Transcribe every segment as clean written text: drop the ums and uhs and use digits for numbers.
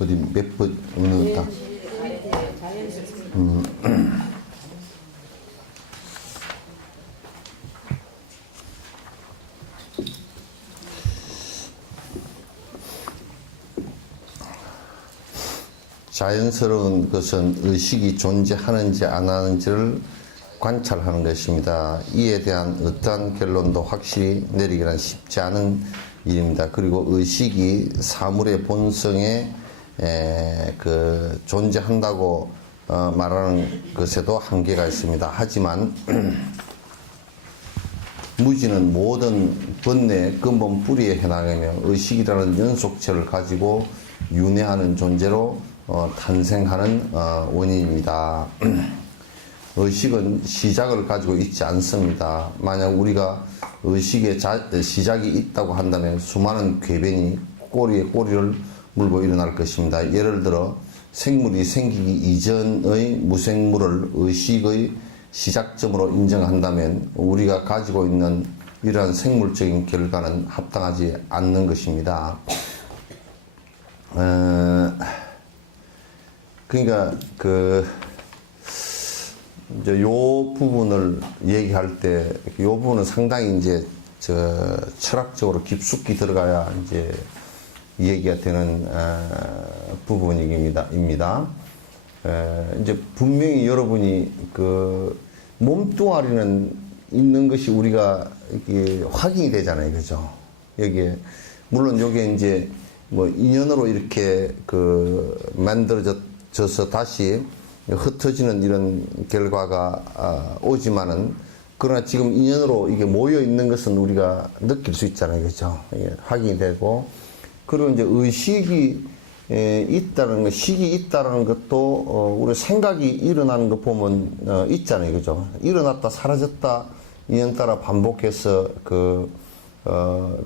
어디 몇 번, 어느 딱. 자연스러운 것은 의식이 존재하는지 안 하는지를 관찰하는 것입니다. 이에 대한 어떠한 결론도 확실히 내리기는 쉽지 않은 일입니다. 그리고 의식이 사물의 본성에 존재한다고 말하는 것에도 한계가 있습니다. 하지만 무지는 모든 번뇌의 근본 뿌리에 해당하며 의식이라는 연속체를 가지고 윤회하는 존재로 탄생하는 원인입니다. 의식은 시작을 가지고 있지 않습니다. 만약 우리가 의식의 시작이 있다고 한다면 수많은 궤변이 꼬리에 꼬리를 물고 일어날 것입니다. 예를 들어 생물이 생기기 이전의 무생물을 의식의 시작점으로 인정한다면 우리가 가지고 있는 이러한 생물적인 결과는 합당하지 않는 것입니다. 그러니까 이제 요 부분을 얘기할 때, 요 부분은 상당히 이제 철학적으로 깊숙이 들어가야 이제 얘기가 되는 부분입니다. 이제 분명히 여러분이 몸뚱아리는 있는 것이 우리가 이게 확인이 되잖아요, 그죠? 여기에 물론 요게 이제 뭐 인연으로 이렇게 만들어져서 다시 흩어지는 이런 결과가 오지만은, 그러나 지금 인연으로 이게 모여 있는 것은 우리가 느낄 수 있잖아요, 그죠? 확인이 되고, 그리고 이제 의식이 있다는 것, 식이 있다는 것도 우리 생각이 일어나는 거 보면 있잖아요, 그죠? 일어났다 사라졌다 인연 따라 반복해서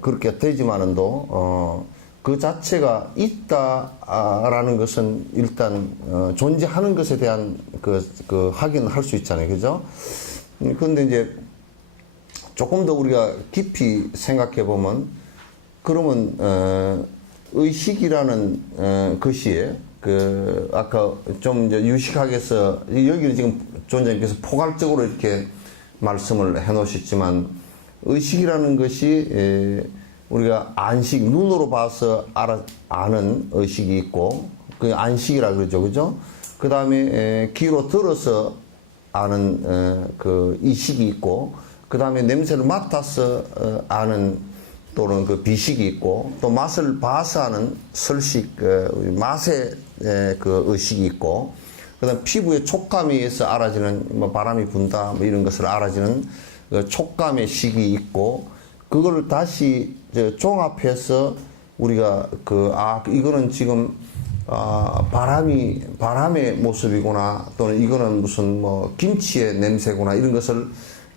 그렇게 되지만은도 그 자체가 있다라는 것은 일단 존재하는 것에 대한 확인을 할 수 있잖아요, 그죠? 그런데 이제 조금 더 우리가 깊이 생각해 보면, 그러면 의식이라는 것이 아까 좀 이제 유식하게 해서 여기는 지금 존재님께서 포괄적으로 이렇게 말씀을 해 놓으셨지만, 의식이라는 것이 우리가 안식, 눈으로 봐서 아는 의식이 있고, 그 안식이라 그러죠, 그죠? 그 다음에 귀로 들어서 아는 이식이 있고, 그 다음에 냄새를 맡아서 아는 또는 비식이 있고, 또 맛을 봐서 아는 설식, 맛의 의식이 있고, 그 다음 피부의 촉감에 의해서 알아지는, 뭐 바람이 분다, 뭐 이런 것을 알아지는 촉감의 식이 있고, 그걸 다시 종합해서 우리가 이거는 지금 바람의 모습이구나, 또는 이거는 무슨 뭐 김치의 냄새구나, 이런 것을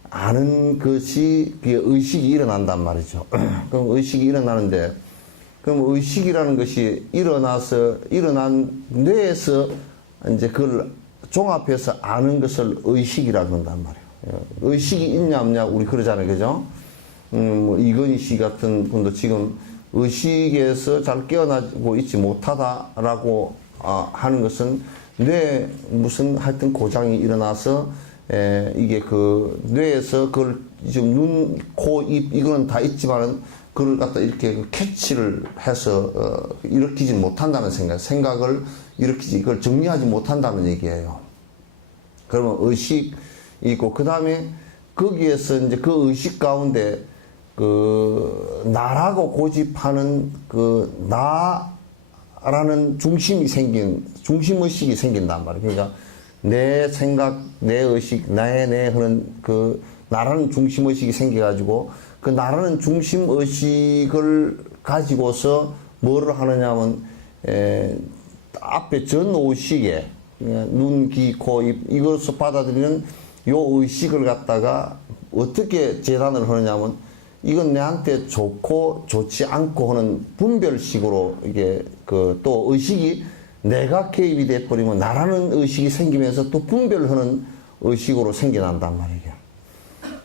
아는 것이 의식이 일어난단 말이죠. 그럼 의식이 일어나는데, 그럼 의식이라는 것이 일어난 뇌에서 이제 그걸 종합해서 아는 것을 의식이라고 한단 말이에요. 의식이 있냐 없냐 우리 그러잖아요, 그죠? 뭐 이건희 씨 같은 분도 지금 의식에서 잘 깨어나고 있지 못하다라고 하는 것은 뇌에 무슨 하여튼 고장이 일어나서 이게 뇌에서 그걸 지금 눈, 코, 입 이거는 다 있지만은 그걸 갖다 이렇게 캐치를 해서 일으키지 못한다는 생각을 일으키지, 이걸 정리하지 못한다는 얘기예요. 그러면 의식이 있고, 그 다음에 거기에서 이제 그 의식 가운데 나라고 고집하는 나라는 중심의식이 생긴단 말이에요. 그러니까 내 생각, 내 의식, 내 하는 나라는 중심의식이 생겨가지고, 그 나라는 중심의식을 가지고서 뭐를 하느냐 하면, 앞에 전의식에, 눈, 귀, 코, 입, 이것을 받아들이는 요 의식을 갖다가 어떻게 재단을 하느냐 하면, 이건 내한테 좋고 좋지 않고 하는 분별식으로 이게 또 의식이 내가 개입이 돼버리면 나라는 의식이 생기면서 또 분별하는 의식으로 생겨난단 말이에요.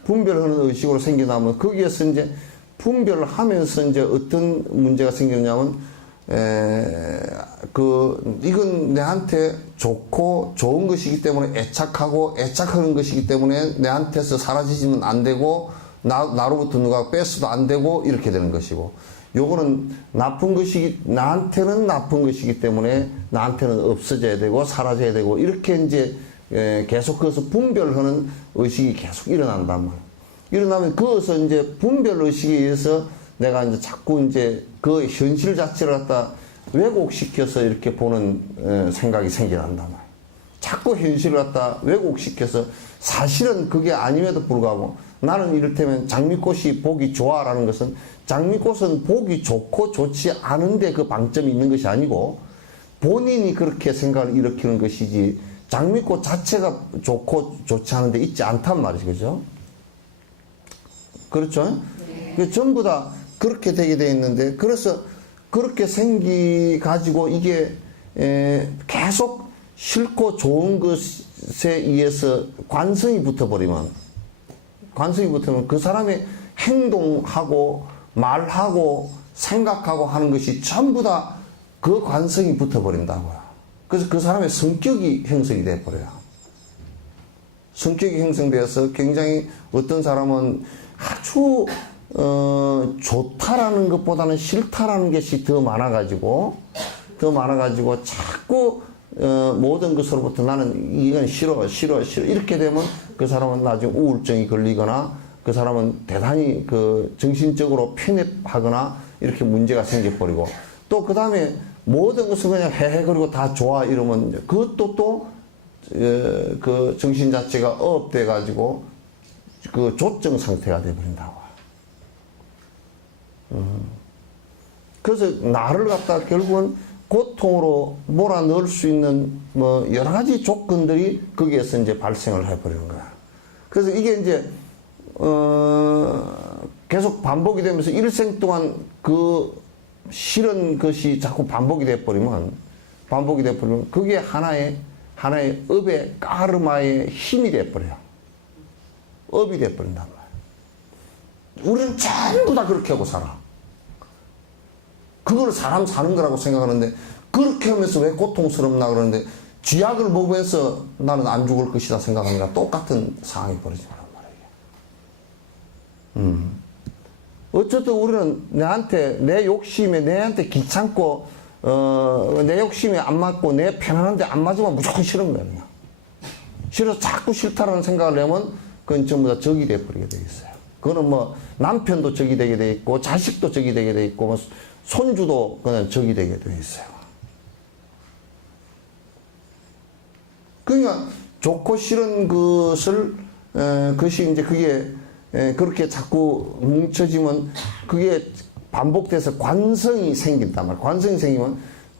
분별하는 의식으로 생겨나면 거기에서 이제 분별을 하면서 이제 어떤 문제가 생기냐면 이건 내한테 좋고 좋은 것이기 때문에 애착하고 애착하는 것이기 때문에 내한테서 사라지지는 안 되고 나로부터 누가 뺏어도 안 되고 이렇게 되는 것이고, 요거는 나쁜 것이기, 나한테는 나쁜 것이기 때문에 나한테는 없어져야 되고 사라져야 되고, 이렇게 이제 계속 그것을 분별하는 의식이 계속 일어난단 말이에요. 일어나면 그것을 이제 분별 의식에 의해서 내가 이제 자꾸 이제 그 현실 자체를 갖다 왜곡시켜서 이렇게 보는 생각이 생겨난단 말이에요. 자꾸 현실을 갖다 왜곡시켜서 사실은 그게 아님에도 불구하고 나는 이를테면 장미꽃이 보기 좋아라는 것은, 장미꽃은 보기 좋고 좋지 않은데 그 방점이 있는 것이 아니고 본인이 그렇게 생각을 일으키는 것이지 장미꽃 자체가 좋고 좋지 않은데 있지 않단 말이죠. 그죠? 그렇죠? 네. 전부 다 그렇게 되게 돼 있는데, 그래서 그렇게 생기가지고 이게 계속 싫고 좋은 것에 의해서 관성이 붙어버리면 그 사람의 행동하고 말하고 생각하고 하는 것이 전부 다 그 관성이 붙어버린다고요. 그래서 그 사람의 성격이 형성이 돼버려요. 성격이 형성되어서 굉장히 어떤 사람은 아주 좋다라는 것보다는 싫다라는 것이 더 많아가지고 자꾸 모든 것으로부터 나는 이건 싫어 이렇게 되면 그 사람은 나중에 우울증이 걸리거나 그 사람은 대단히 그 정신적으로 편협하거나 이렇게 문제가 생겨버리고, 또 그 다음에 모든 것을 그냥 헤헤거리고 다 좋아 이러면 그것도 또 그 정신 자체가 억압돼 가지고 그 조증 상태가 돼버린다고. 그래서 나를 갖다 결국은 고통으로 몰아넣을 수 있는 뭐 여러 가지 조건들이 거기에서 이제 발생을 해버리는 거야. 그래서 이게 이제 계속 반복이 되면서 일생 동안 그 싫은 것이 자꾸 반복이 돼버리면 그게 하나의 업의 까르마의 힘이 돼버려요. 업이 돼버린단 말이에요. 우리는 전부 다 그렇게 하고 살아. 그걸 사람 사는 거라고 생각하는데, 그렇게 하면서 왜 고통스럽나 그러는데, 쥐약을 먹으면서 나는 안 죽을 것이다 생각하는 거랑 똑같은 상황이 벌어지는 말이에요. 어쨌든 우리는 내 욕심에 내한테 귀찮고, 내 욕심에 안 맞고 내 편안한데 안 맞으면 무조건 싫은 거야, 그냥. 싫어서 자꾸 싫다라는 생각을 하면 그건 전부 다 적이 돼버리게 돼 있어요. 그거는 뭐 남편도 적이 되게 돼 있고, 자식도 적이 되게 돼 있고, 뭐 손주도 그냥 적이 되게 돼 있어요. 그러니까 좋고 싫은 것이 이제 그게 그렇게 자꾸 뭉쳐지면 그게 반복돼서 관성이 생긴단 말이에요.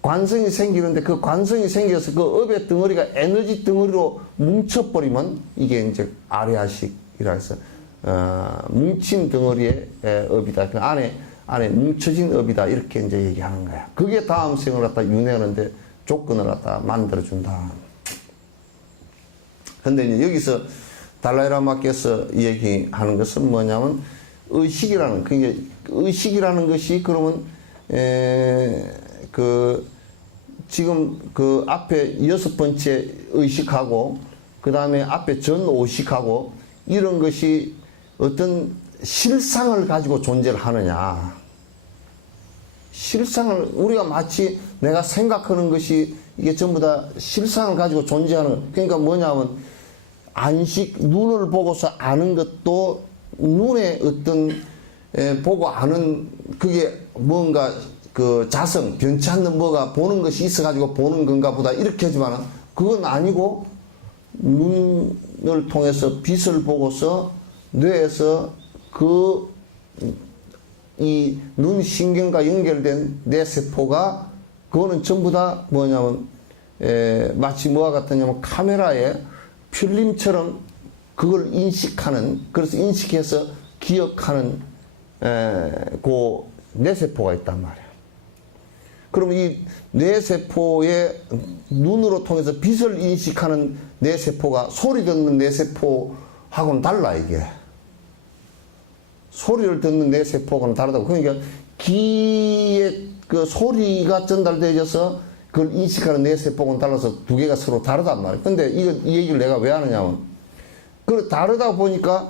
관성이 생기는데 그 관성이 생겨서 그 업의 덩어리가 에너지 덩어리로 뭉쳐버리면 이게 이제 아레아식이라 해서 뭉친 덩어리의 업이다. 그 안에 뭉쳐진 업이다. 이렇게 이제 얘기하는 거야. 그게 다음 생을 갖다 윤회하는데 조건을 갖다 만들어준다. 근데 이제 여기서 달라이라마께서 얘기하는 것은 뭐냐면 의식이라는, 그게 의식이라는 것이 그러면 지금 그 앞에 6번째 의식하고 그 다음에 앞에 전오식하고 이런 것이 어떤 실상을 가지고 존재를 하느냐. 실상을, 우리가 마치 내가 생각하는 것이 이게 전부 다 실상을 가지고 존재하는, 그러니까 뭐냐면 눈을 보고서 아는 것도 눈에 어떤 보고 아는 그게 뭔가 그 자성, 변치 않는 뭐가 보는 것이 있어가지고 보는 건가 보다 이렇게 하지만은 그건 아니고, 눈을 통해서 빛을 보고서 뇌에서 이 눈신경과 연결된 뇌세포가 그거는 전부 다 뭐냐면 마치 뭐와 같으냐면 카메라에 필름처럼 그걸 인식하는, 그래서 인식해서 기억하는 그 뇌세포가 있단 말이야. 그럼 이 뇌세포의 눈으로 통해서 빛을 인식하는 뇌세포가 소리 듣는 뇌세포하고는 달라, 이게. 소리를 듣는 뇌세포하고는 다르다고. 그러니까 귀의 그 소리가 전달되어져서 그걸 인식하는 뇌세포는 달라서 두 개가 서로 다르단 말이에요. 근데 이 얘기를 내가 왜 하느냐면, 그 다르다 보니까,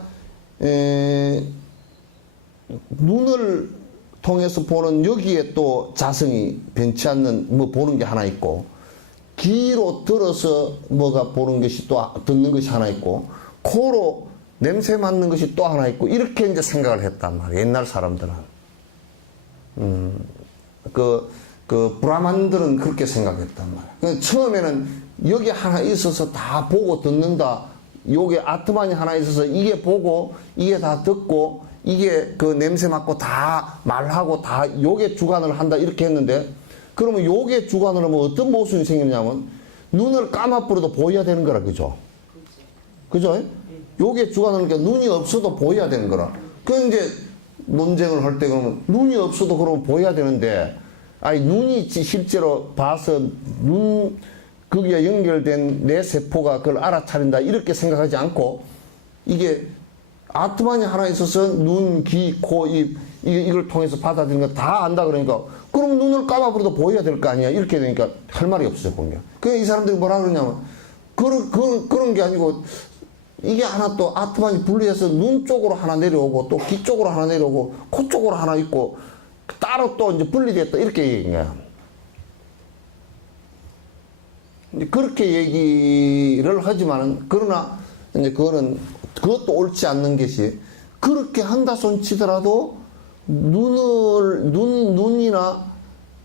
눈을 통해서 보는 여기에 또 자성이 변치 않는 뭐 보는 게 하나 있고, 귀로 들어서 뭐가 보는 것이 또 듣는 것이 하나 있고, 코로 냄새 맡는 것이 또 하나 있고, 이렇게 이제 생각을 했단 말이에요. 옛날 사람들은. 브라만들은 그렇게 생각했단 말이에요. 처음에는 여기 하나 있어서 다 보고 듣는다. 요게 아트만이 하나 있어서 이게 보고, 이게 다 듣고, 이게 그 냄새 맡고 다 말하고 다 요게 주관을 한다. 이렇게 했는데, 그러면 요게 주관을 하면 어떤 모순이 생기냐면, 눈을 감아버려도 보여야 되는 거라, 그죠? 그죠? 요게 주관을 하니까 눈이 없어도 보여야 되는 거라. 그 이제 논쟁을 할 때 그러면 눈이 없어도 그러면 보여야 되는데, 아니, 눈이 실제로 봐서 거기에 연결된 내 세포가 그걸 알아차린다. 이렇게 생각하지 않고, 이게 아트만이 하나 있어서 눈, 귀, 코, 입, 이걸 통해서 받아들이는 거 다 안다 그러니까, 그럼 눈을 감아버려도 보여야 될 거 아니야. 이렇게 되니까 할 말이 없어요, 보면. 그러니까 이 사람들이 뭐라 그러냐면, 그런 게 아니고, 이게 하나 또 아트만이 분리해서 눈 쪽으로 하나 내려오고, 또 귀 쪽으로 하나 내려오고, 코 쪽으로 하나 있고, 따로 또 이제 분리됐다. 이렇게 얘기한 거야. 그렇게 얘기를 하지만은, 그러나, 이제 그것도 옳지 않는 것이, 그렇게 한다 손 치더라도, 눈이나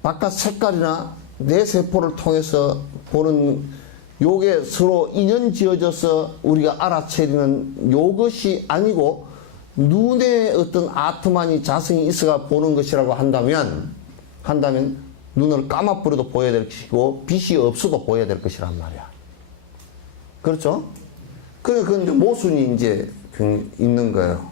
바깥 색깔이나 내 세포를 통해서 보는 요게 서로 인연 지어져서 우리가 알아채리는 요것이 아니고, 눈에 어떤 아트만이 자성이 있어가 보는 것이라고 한다면 눈을 감아버려도 보여야 될 것이고, 빛이 없어도 보여야 될 것이란 말이야. 그렇죠? 그건 이제 모순이 이제 있는 거예요.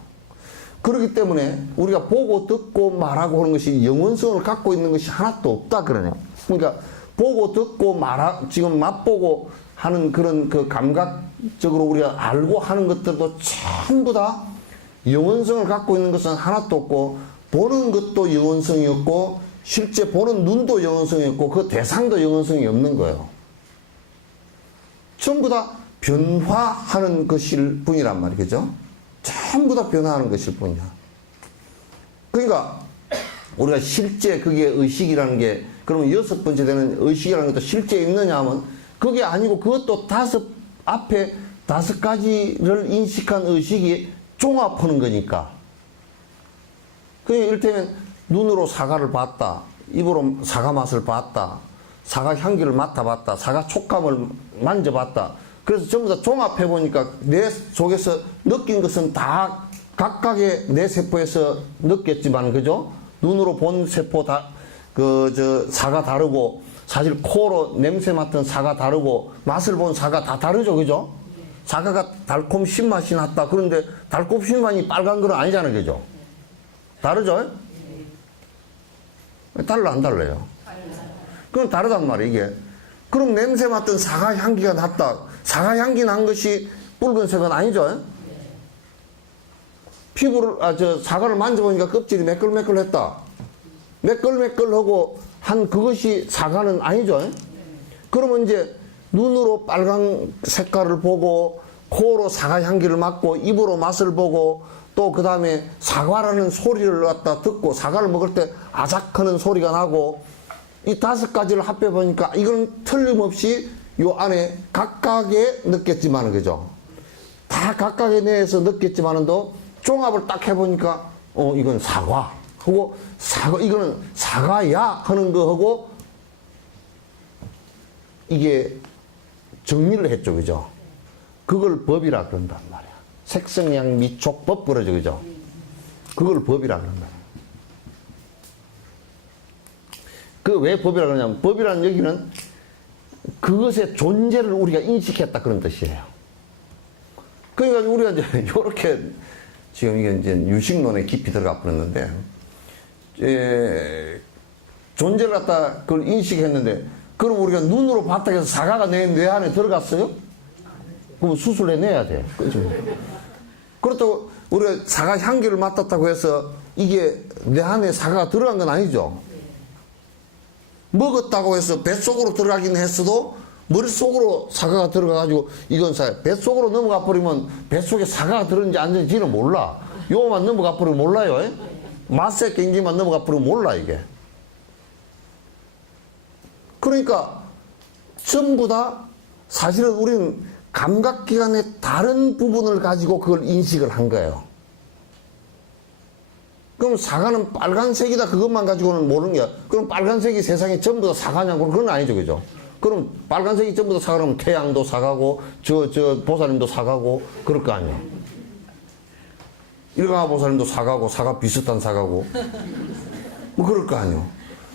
그렇기 때문에 우리가 보고 듣고 말하고 하는 것이 영원성을 갖고 있는 것이 하나도 없다 그러네요. 그러니까 보고 듣고 지금 맛보고 하는 그런 그 감각적으로 우리가 알고 하는 것들도 전부 다 영원성을 갖고 있는 것은 하나도 없고, 보는 것도 영원성이 없고, 실제 보는 눈도 영원성이 없고, 그 대상도 영원성이 없는 거예요. 전부 다 변화하는 것일 뿐이란 말이죠. 전부 다 변화하는 것일 뿐이야. 그러니까 우리가 실제 그게 의식이라는 게, 그러면 여섯 번째 되는 의식이라는 것도 실제 있느냐 하면 그게 아니고, 그것도 앞에 다섯 가지를 인식한 의식이 종합하는 거니까. 그게 이를테면 눈으로 사과를 봤다, 입으로 사과 맛을 봤다, 사과 향기를 맡아봤다, 사과 촉감을 만져봤다. 그래서 전부 다 종합해보니까 내 속에서 느낀 것은 다 각각의 내 세포에서 느꼈지만, 그죠? 눈으로 본 세포 사과 다르고, 사실 코로 냄새 맡은 사과 다르고, 맛을 본 사과 다 다르죠, 그죠? 사과가 달콤 신맛이 났다. 그런데 달콤 신맛이 빨간 건 아니잖아요, 그죠? 다르죠? 달라, 안 달라요? 그럼 다르단 말이에요, 이게. 그럼 냄새 맡은 사과 향기가 났다. 사과 향기 난 것이 붉은색은 아니죠? 사과를 만져보니까 껍질이 매끌매끌했다. 매끌매끌하고 한 그것이 사과는 아니죠? 그러면 이제 눈으로 빨간 색깔을 보고, 코로 사과 향기를 맡고, 입으로 맛을 보고, 또 그 다음에 사과라는 소리를 갖다 듣고, 사과를 먹을 때 아삭하는 소리가 나고, 이 다섯 가지를 합해보니까 이건 틀림없이 요 안에 각각의 느꼈지만은, 그죠? 다 각각의 내에서 느꼈지만은도 종합을 딱 해보니까, 이건 사과 하고, 이거는 사과야 하는 거 하고, 이게 정리를 했죠, 그죠? 그걸 법이라 그런단 말이야. 색성양 미촉법 그러죠, 그죠? 그걸 법이라 그런단 말이야. 그 왜 법이라 그러냐면, 법이라는 얘기는 그것의 존재를 우리가 인식했다 그런 뜻이에요. 그러니까 우리가 이제 요렇게 지금 이게 이제 유식론에 깊이 들어가 버렸는데, 존재를 갖다 그걸 인식했는데, 그럼 우리가 눈으로 봤다 해서 사과가 내 뇌 안에 들어갔어요? 그럼 수술해내야 돼. 그렇죠? 그렇다고 우리가 사과 향기를 맡았다고 해서 이게 내 안에 사과가 들어간 건 아니죠. 먹었다고 해서 뱃속으로 들어가긴 했어도 머릿속으로 사과가 들어가가지고 이건 뱃속으로 넘어가 버리면 뱃속에 사과가 들었는지 안 들었는지는 몰라. 요만 넘어가 버리면 몰라요. 맛의 경기만 넘어가 버리면 몰라 이게. 그러니까 전부 다 사실은 우리는 감각기관의 다른 부분을 가지고 그걸 인식을 한 거예요. 그럼 사과는 빨간색이다 그것만 가지고는 모르는 거야. 그럼 빨간색이 세상에 전부 다 사과냐고 그건 아니죠, 그죠? 그럼 빨간색이 전부 다 사과라면 태양도 사과고 저 보살님도 사과고 그럴 거 아니야. 일광화 보살님도 사과고 사과 비슷한 사과고 뭐 그럴 거 아니야.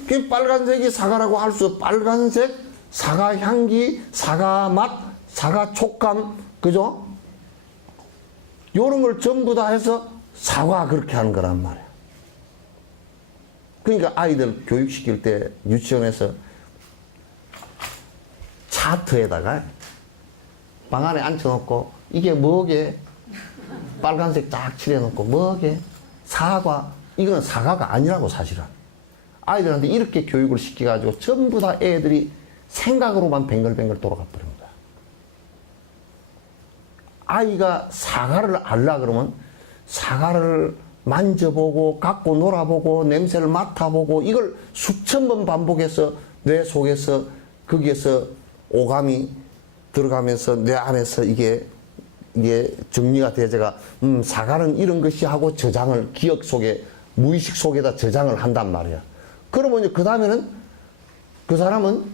그 빨간색이 사과라고 할 수 없어. 빨간색, 사과 향기, 사과 맛, 사과 촉감, 그죠? 요런 걸 전부 다 해서 사과 그렇게 하는 거란 말이야. 그러니까 아이들 교육시킬 때 유치원에서 차트에다가 방 안에 앉혀놓고 이게 뭐게? 빨간색 쫙 칠해놓고 뭐게? 사과. 이거는 사과가 아니라고 사실은. 아이들한테 이렇게 교육을 시켜가지고 전부 다 애들이 생각으로만 뱅글뱅글 돌아가 버립니다. 아이가 사과를 알라 그러면 사과를 만져보고 갖고 놀아보고 냄새를 맡아보고 이걸 수천 번 반복해서 뇌 속에서 거기에서 오감이 들어가면서 뇌 안에서 이게 정리가 돼제가 사과는 이런 것이 하고 저장을 기억 속에 무의식 속에다 저장을 한단 말이야. 그러면 이제 그 다음에는 그 사람은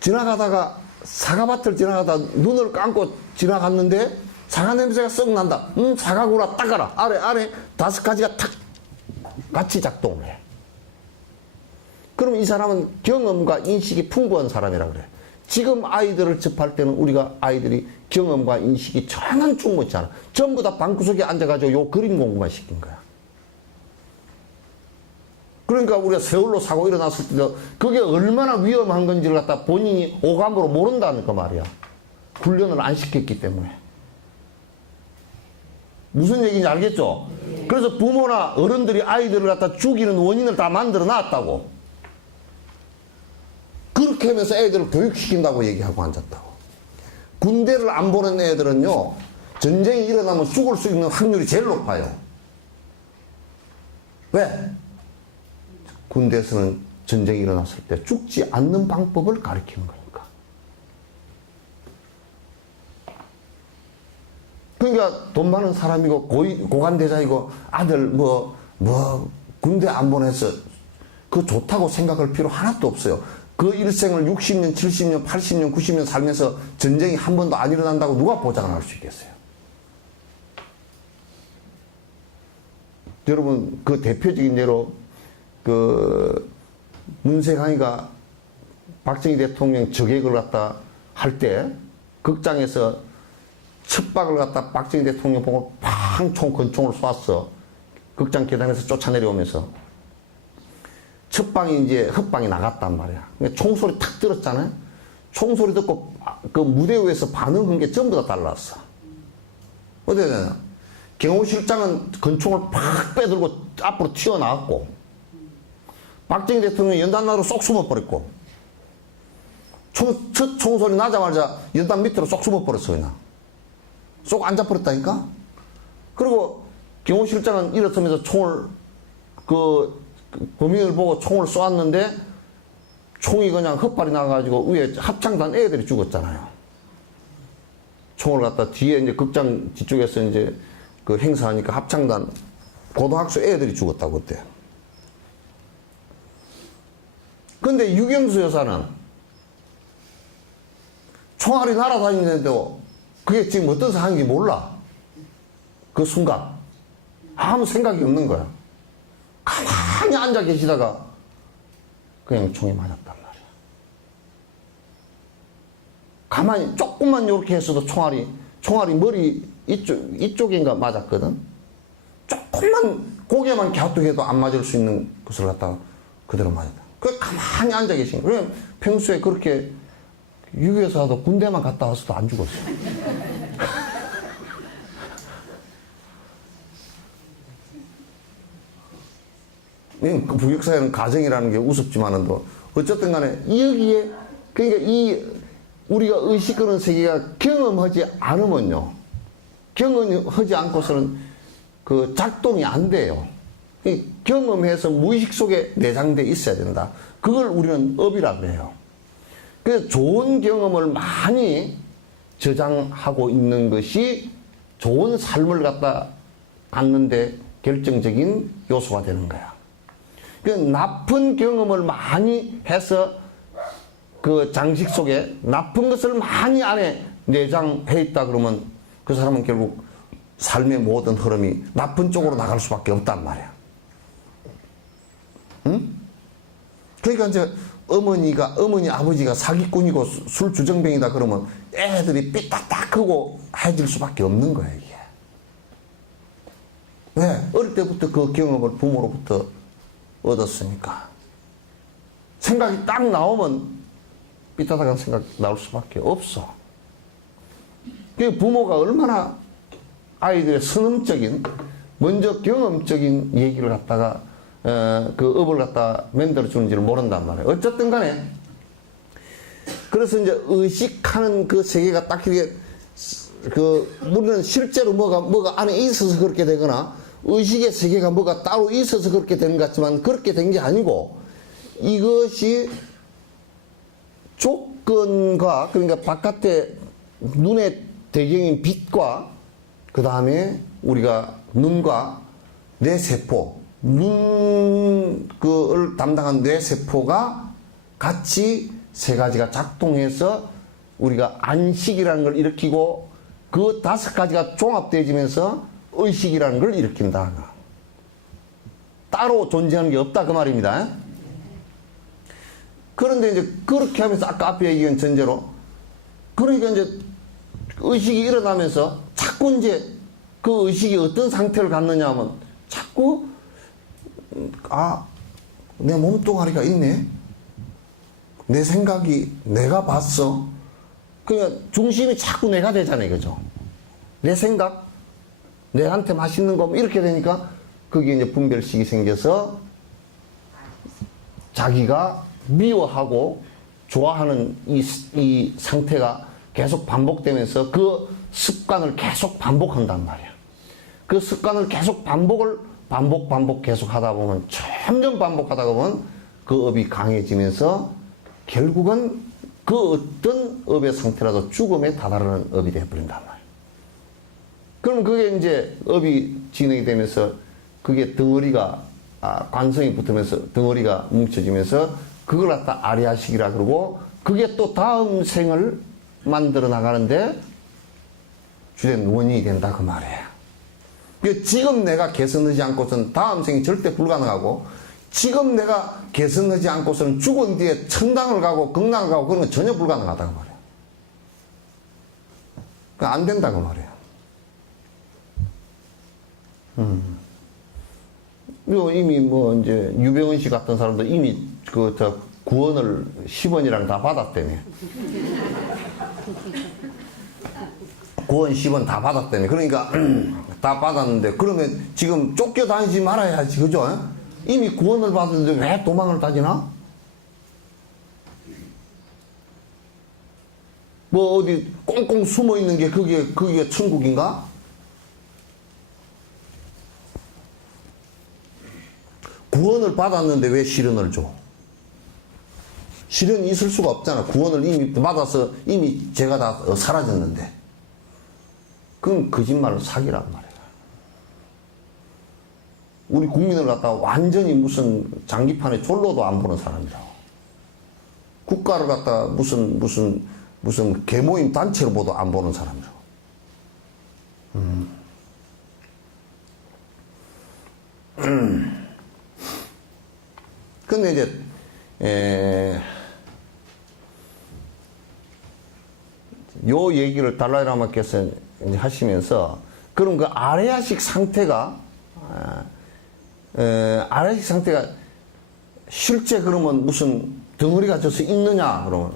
지나가다가 사과밭을 지나가다 눈을 감고 지나갔는데 사과 냄새가 썩 난다. 사과구나 닦아라. 아래 5가지가 탁 같이 작동을 해. 그럼 이 사람은 경험과 인식이 풍부한 사람이라 그래. 지금 아이들을 접할 때는 우리가 아이들이 경험과 인식이 전혀 충분치 않아. 전부 다 방구석에 앉아가지고 요 그림 공부만 시킨 거야. 그러니까 우리가 세월로 사고 일어났을 때도 그게 얼마나 위험한 건지를 갖다 본인이 오감으로 모른다는 거 말이야. 훈련을 안 시켰기 때문에. 무슨 얘기인지 알겠죠? 그래서 부모나 어른들이 아이들을 갖다 죽이는 원인을 다 만들어 놨다고. 그렇게 하면서 애들을 교육시킨다고 얘기하고 앉았다고. 군대를 안 보낸 애들은요, 전쟁이 일어나면 죽을 수 있는 확률이 제일 높아요. 왜? 군대에서는 전쟁이 일어났을 때 죽지 않는 방법을 가르치는 거니까. 그러니까 돈 많은 사람이고 고관대장이고 아들 군대 안 보내서 그거 좋다고 생각할 필요 하나도 없어요. 그 일생을 60년, 70년, 80년, 90년 살면서 전쟁이 한 번도 안 일어난다고 누가 보장을 할 수 있겠어요? 여러분, 그 대표적인 예로 문세강이가 박정희 대통령 저격을 갖다 할 때 극장에서 첩박을 갖다 박정희 대통령 보고 팡 권총을 쏘았어. 극장 계단에서 쫓아내려오면서 첫방이 이제 헛방이 나갔단 말이야. 총소리 탁 들었잖아요. 총소리 듣고 그 무대 위에서 반응한 게 전부 다 달랐어. 어떻게 되냐? 경호실장은 권총을 팍 빼들고 앞으로 튀어나왔고, 박정희 대통령이 연단나로 쏙 숨어버렸고, 첫 총소리 나자마자 연단 밑으로 쏙 숨어버렸어, 그냥. 쏙 앉아버렸다니까? 그리고 경호실장은 일어서면서 총을, 범인을 보고 총을 쏘았는데, 총이 그냥 헛발이 나가가지고 위에 합창단 애들이 죽었잖아요. 총을 갖다 뒤에 이제 극장 뒤쪽에서 이제 그 행사하니까 합창단 고등학교 애들이 죽었다고 그때. 근데 유경수 여사는 총알이 날아다니는데도 그게 지금 어떤 상황인지 몰라. 그 순간. 아무 생각이 없는 거야. 가만히 앉아 계시다가 그냥 총에 맞았단 말이야. 가만히 조금만 이렇게 했어도 총알이 머리 이쪽인가 맞았거든. 조금만 고개만 갸우뚱해도 안 맞을 수 있는 것을 갖다가 그대로 맞았다. 그 가만히 앉아 계신 거예요. 평소에 그렇게 유교에서도 군대만 갔다 와서도 안 죽었어요. 부역사회는 가정이라는 게 우습지만은도 어쨌든 간에 여기에 그러니까 이 우리가 의식하는 세계가 경험하지 않으면요. 경험하지 않고서는 그 작동이 안 돼요. 경험해서 무의식 속에 내장돼 있어야 된다. 그걸 우리는 업이라고 해요. 그래서 좋은 경험을 많이 저장하고 있는 것이 좋은 삶을 갖다 갖는데 결정적인 요소가 되는 거야. 그 나쁜 경험을 많이 해서 그 장식 속에 나쁜 것을 많이 안에 내장해 있다 그러면 그 사람은 결국 삶의 모든 흐름이 나쁜 쪽으로 나갈 수밖에 없단 말이야. 응? 그러니까 이제 어머니, 아버지가 사기꾼이고 술 주정뱅이다 그러면 애들이 삐딱딱하고 해질 수밖에 없는 거야, 이게. 왜? 어릴 때부터 그 경험을 부모로부터 얻었으니까. 생각이 딱 나오면 삐딱딱한 생각 나올 수밖에 없어. 그 부모가 얼마나 아이들의 선음적인, 먼저 경험적인 얘기를 갖다가 그 업을 갖다 만들어 주는지를 모른단 말이에요. 어쨌든 간에 그래서 이제 의식하는 그 세계가 딱 이렇게 그 우리는 실제로 뭐가 안에 있어서 그렇게 되거나 의식의 세계가 뭐가 따로 있어서 그렇게 되는 것 같지만 그렇게 된 게 아니고 이것이 조건과 그러니까 바깥에 눈의 대경인 빛과 그 다음에 우리가 눈과 뇌세포 그걸 담당한 뇌세포가 같이 세 가지가 작동해서 우리가 안식이라는 걸 일으키고 그 다섯 가지가 종합되어지면서 의식이라는 걸 일으킨다. 따로 존재하는 게 없다 그 말입니다. 그런데 이제 그렇게 하면서 아까 앞에 얘기한 전제로 그러니까 이제 의식이 일어나면서 자꾸 이제 그 의식이 어떤 상태를 갖느냐 하면 자꾸 내 몸뚱아리가 있네. 내 생각이 내가 봤어. 그러니까 중심이 자꾸 내가 되잖아요. 그죠? 내 생각, 내한테 맛있는 거 이렇게 되니까 거기에 이제 분별식이 생겨서 자기가 미워하고 좋아하는 이 상태가 계속 반복되면서 그 습관을 계속 반복한단 말이야. 그 습관을 계속 반복 계속 하다 보면 점점 반복하다 보면 그 업이 강해지면서 결국은 그 어떤 업의 상태라도 죽음에 다다르는 업이 되어버린단 말이에요. 그럼 그게 이제 업이 진행이 되면서 그게 덩어리가 관성이 붙으면서 덩어리가 뭉쳐지면서 그걸 갖다 아리아식이라 그러고 그게 또 다음 생을 만들어 나가는데 주된 원인이 된다 그 말이에요. 지금 내가 개선하지 않고서는 다음 생이 절대 불가능하고 지금 내가 개선하지 않고서는 죽은 뒤에 천당을 가고 극락을 가고 그런 건 전혀 불가능하다 그 말이에요. 그러니까 안 된다 그 말이에요. 이미 뭐 이제 유병헌 씨 같은 사람도 이미 구원을 10원이랑 다 받았다며. 구원 10원 다 받았다며. 그러니까 다 받았는데 그러면 지금 쫓겨다니지 말아야지. 그죠? 이미 구원을 받았는데 왜 도망을 다니나? 뭐 어디 꽁꽁 숨어 있는 게 그게 천국인가? 구원을 받았는데 왜 시련을 줘? 시련이 있을 수가 없잖아. 구원을 이미 받아서 이미 죄가 다 사라졌는데. 그건 거짓말로 사기란 말이야. 우리 국민을 갖다가 완전히 무슨 장기판에 졸로도 안 보는 사람이라고. 국가를 갖다가 무슨 계모임 단체로 보도 안 보는 사람이라고. 근데 이제, 요 얘기를 달라이라마께서 하시면서, 그럼 그 아레아식 상태가, 아레아식 상태가 실제 그러면 무슨 덩어리가 져서 있느냐, 그러면.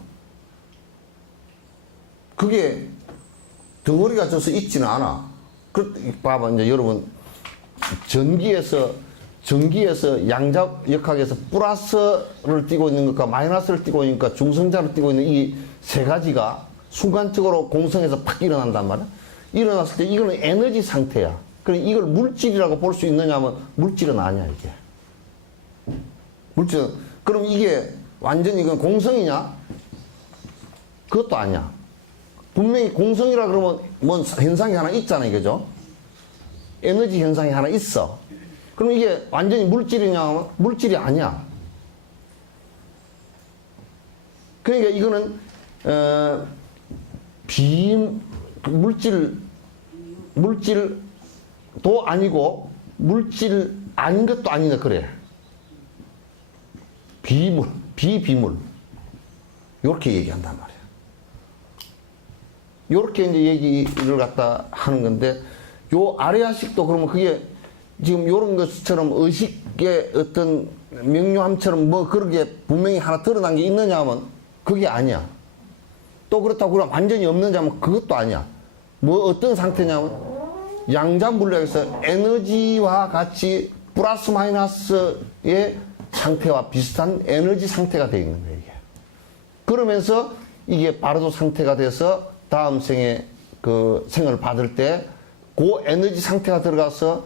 그게 덩어리가 져서 있지는 않아. 봐봐, 이제 여러분, 전기에서 전기에서 양자역학에서 플러스를 띠고 있는 것과 마이너스를 띠고 있는 것과 중성자를 띠고 있는 이 세 가지가 순간적으로 공성에서 팍 일어난단 말이야. 일어났을 때 이거는 에너지 상태야. 그럼 이걸 물질이라고 볼 수 있느냐 하면 물질은 아니야, 이게. 물질은. 그럼 이게 완전히 이건 공성이냐? 그것도 아니야. 분명히 공성이라 그러면 뭔 현상이 하나 있잖아요, 그죠? 에너지 현상이 하나 있어. 그럼 이게 완전히 물질이냐 하면 물질이 아니야. 그러니까 이거는 물질도 아니고 물질 아닌 것도 아니다 그래. 비비물 이렇게 얘기한단 말이야. 이렇게 이제 얘기를 갖다 하는 건데, 요 아래아식도 그러면 그게 지금 요런 것처럼 의식의 어떤 명료함처럼 뭐 그렇게 분명히 하나 드러난 게 있느냐 하면 그게 아니야. 또 그렇다고 그러면 완전히 없느냐 하면 그것도 아니야. 뭐 어떤 상태냐면 양자 물리학에서 에너지와 같이 플러스 마이너스의 상태와 비슷한 에너지 상태가 되어 있는 거예요, 이게. 그러면서 이게 바로도 상태가 돼서 다음 생에 그 생을 받을 때 그 에너지 상태가 들어가서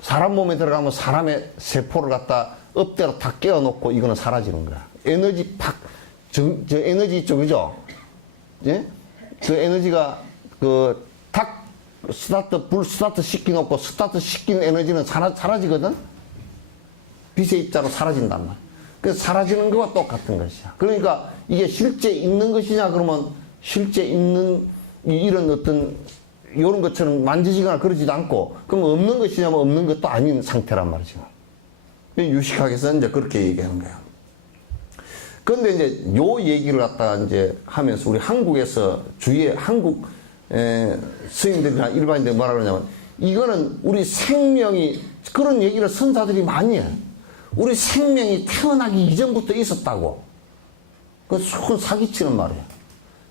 사람 몸에 들어가면 사람의 세포를 갖다 엎대로 다 깨어놓고 이거는 사라지는 거야. 에너지 저 에너지 쪽이죠? 예? 그 에너지가 불 스타트 시켜놓고 스타트 시킨 에너지는 사라지거든? 빛의 입자로 사라진단 말이야. 그래서 사라지는 거와 똑같은 것이야. 그러니까 이게 실제 있는 것이냐 그러면 실제 있는 이런 어떤 이런 것처럼 만지지거나 그러지도 않고, 그럼 없는 것이냐면 없는 것도 아닌 상태란 말이죠. 유식학에서 이제 그렇게 얘기하는 거예요. 그런데 이제 요 얘기를 갖다가 이제 하면서 우리 한국에서 주위에 한국 스님들이나 일반인들이 뭐라 그러냐면, 이거는 우리 생명이, 그런 얘기를 선사들이 많이 해. 우리 생명이 태어나기 이전부터 있었다고. 그건 사기치는 말이에요.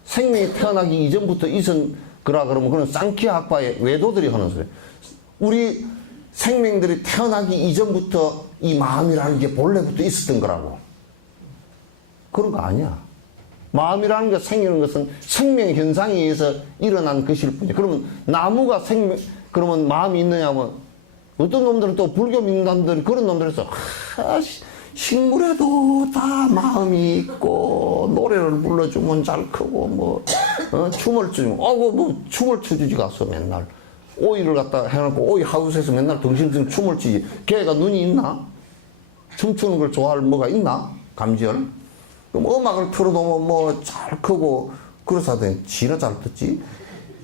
생명이 태어나기 이전부터 있은 거라 그러면 그건 쌍키아 학파의 외도들이 하는 소리. 우리 생명들이 태어나기 이전부터 이 마음이라는 게 본래부터 있었던 거라고. 그런 거 아니야. 마음이라는 게 생기는 것은 생명 현상에 의해서 일어난 것일 뿐이야. 그러면 나무가 그러면 마음이 있느냐면, 어떤 놈들은 또 불교 믿는 사람들이 그런 놈들에서 식물에도 다 마음이 있고 노래를 불러주면 잘 크고 춤을 추면 춤을 추주지 가서 맨날 오이를 갖다 해놓고 오이 하우스에서 맨날 덩실덩실 춤을 추지. 걔가 눈이 있나? 춤추는 걸 좋아할 뭐가 있나? 감지열? 그럼 음악을 틀어도 잘 크고 그래서 하더니 지나 잘 듣지?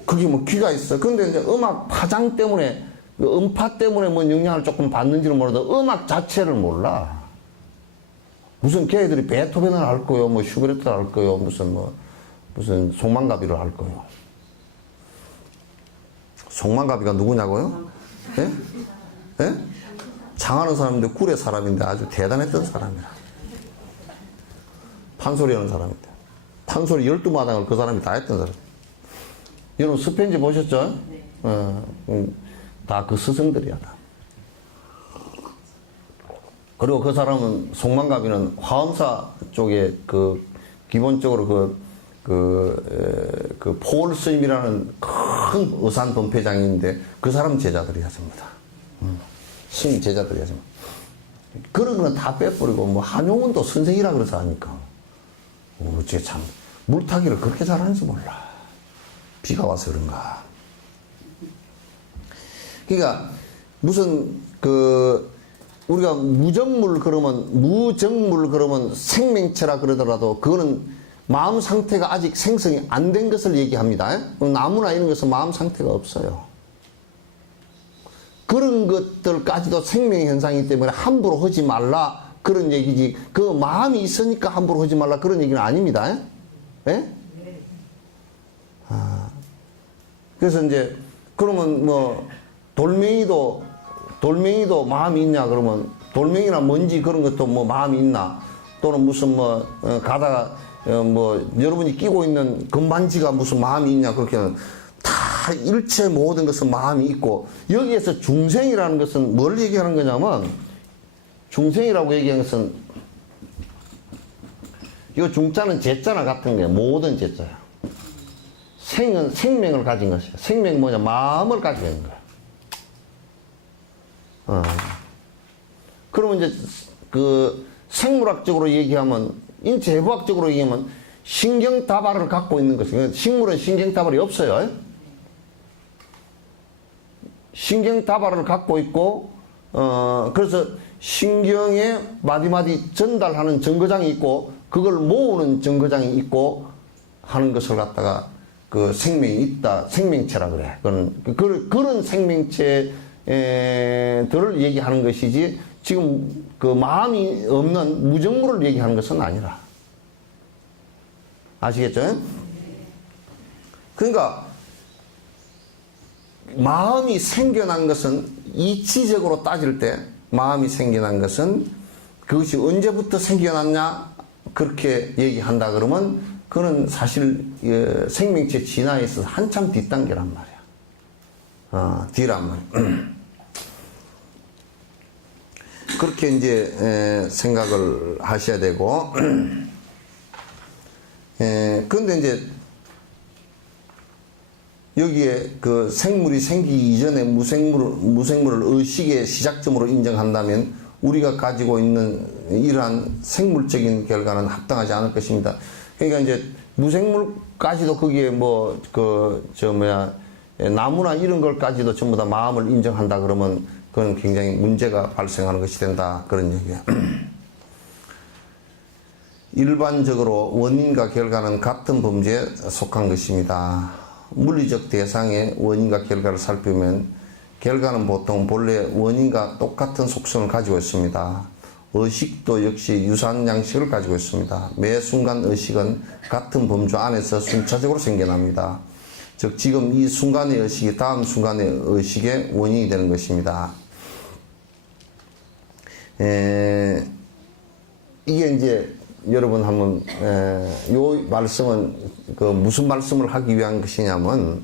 그게 귀가 있어. 근데 이제 음악 파장 때문에 음파 때문에 영향을 조금 받는지는 몰라도 음악 자체를 몰라. 무슨 걔들이 베토벤을 할 거요, 슈베르트를 할 거요, 무슨 송만가비를 할 거요. 송만가비가 누구냐고요? 예? 예? 장하는 사람인데 굴의 사람인데 아주 대단했던 사람이라. 판소리 하는 사람인데. 판소리 12마당을 그 사람이 다 했던 사람. 여러분 스펜지 보셨죠? 다 그 스승들이야, 다. 그리고 그 사람은, 송만가비는 화엄사 쪽에 기본적으로 포월 스님이라는 큰 의산 범패장인데 그 사람 제자들이야, 전부 다. 스님 제자들이야, 전부. 그런 거는 다 빼버리고, 한용운도 선생이라 그래서 하니까. 어째 참, 물타기를 그렇게 잘하는지 몰라. 비가 와서 그런가. 그러니까, 우리가 무정물 그러면 생명체라 그러더라도 그거는 마음 상태가 아직 생성이 안 된 것을 얘기합니다. 나무나 이런 것은 마음 상태가 없어요. 그런 것들까지도 생명 현상이기 때문에 함부로 하지 말라 그런 얘기지. 그 마음이 있으니까 함부로 하지 말라 그런 얘기는 아닙니다. 예? 그래서 이제 그러면 돌멩이도 마음이 있냐 그러면 돌멩이나 먼지 그런 것도 마음이 있나, 또는 무슨 가다가 여러분이 끼고 있는 금반지가 무슨 마음이 있냐, 그렇게는 다 일체 모든 것은 마음이 있고, 여기에서 중생이라는 것은 뭘 얘기하는 거냐면 중생이라고 얘기하는 것은 이 중자는 제자나 같은 거예요. 모든 제자야. 생은 생명을 가진 것이야. 생명이 뭐냐? 마음을 가지고 있는 거야. 그러면 이제 그 생물학적으로 얘기하면, 인체해부학적으로 얘기하면 신경다발을 갖고 있는 것이에요. 식물은 신경다발이 없어요. 신경다발을 갖고 있고, 그래서 신경에 마디마디 전달하는 정거장이 있고, 그걸 모으는 정거장이 있고 하는 것을 갖다가 그 생명이 있다, 생명체라 그래. 그런 생명체들을 얘기하는 것이지, 지금 그 마음이 없는 무정물을 얘기하는 것은 아니라. 아시겠죠? 그러니까 마음이 생겨난 것은, 이치적으로 따질 때 마음이 생겨난 것은 그것이 언제부터 생겨났냐 그렇게 얘기한다 그러면 그는 사실 생명체 진화에 있어서 한참 뒷단계란 말이야. 뒤란 말이야. 그렇게 이제 생각을 하셔야 되고, 그런데 이제 여기에 그 생물이 생기기 이전에 무생물을 의식의 시작점으로 인정한다면 우리가 가지고 있는 이러한 생물적인 결과는 합당하지 않을 것입니다. 그러니까 이제 무생물까지도 거기에 나무나 이런 걸까지도 전부 다 마음을 인정한다 그러면 그건 굉장히 문제가 발생하는 것이 된다. 그런 얘기야. 일반적으로 원인과 결과는 같은 범주에 속한 것입니다. 물리적 대상의 원인과 결과를 살피면 결과는 보통 본래 원인과 똑같은 속성을 가지고 있습니다. 의식도 역시 유사한 양식을 가지고 있습니다. 매 순간 의식은 같은 범주 안에서 순차적으로 생겨납니다. 즉 지금 이 순간의 의식이 다음 순간의 의식의 원인이 되는 것입니다. 이게 이제 여러분 한번 요 말씀은 무슨 말씀을 하기 위한 것이냐면,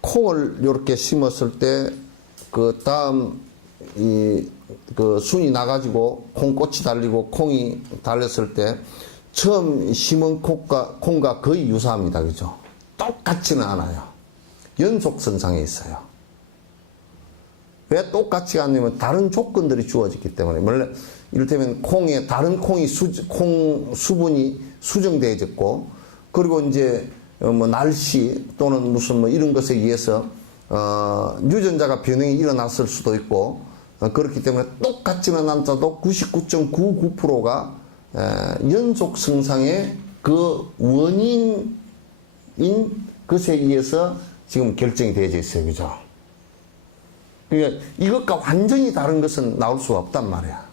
콩을 이렇게 심었을 때 그 다음 그 순이 나가지고 콩꽃이 달리고 콩이 달렸을 때 처음 심은 콩과 거의 유사합니다. 그죠? 똑같지는 않아요. 연속선상에 있어요. 왜 똑같지가 않냐면 다른 조건들이 주어졌기 때문에. 원래 이를테면 콩에 다른 콩이 수분이 수정되어졌고, 그리고 이제 날씨 또는 무슨 이런 것에 의해서 유전자가 변형이 일어났을 수도 있고, 그렇기 때문에 똑같지는 않다도 99.99%가 연속 성상의 그 원인인 것에 의해서 지금 결정이 되어져 있어요. 그죠? 그러니까 이것과 완전히 다른 것은 나올 수가 없단 말이야.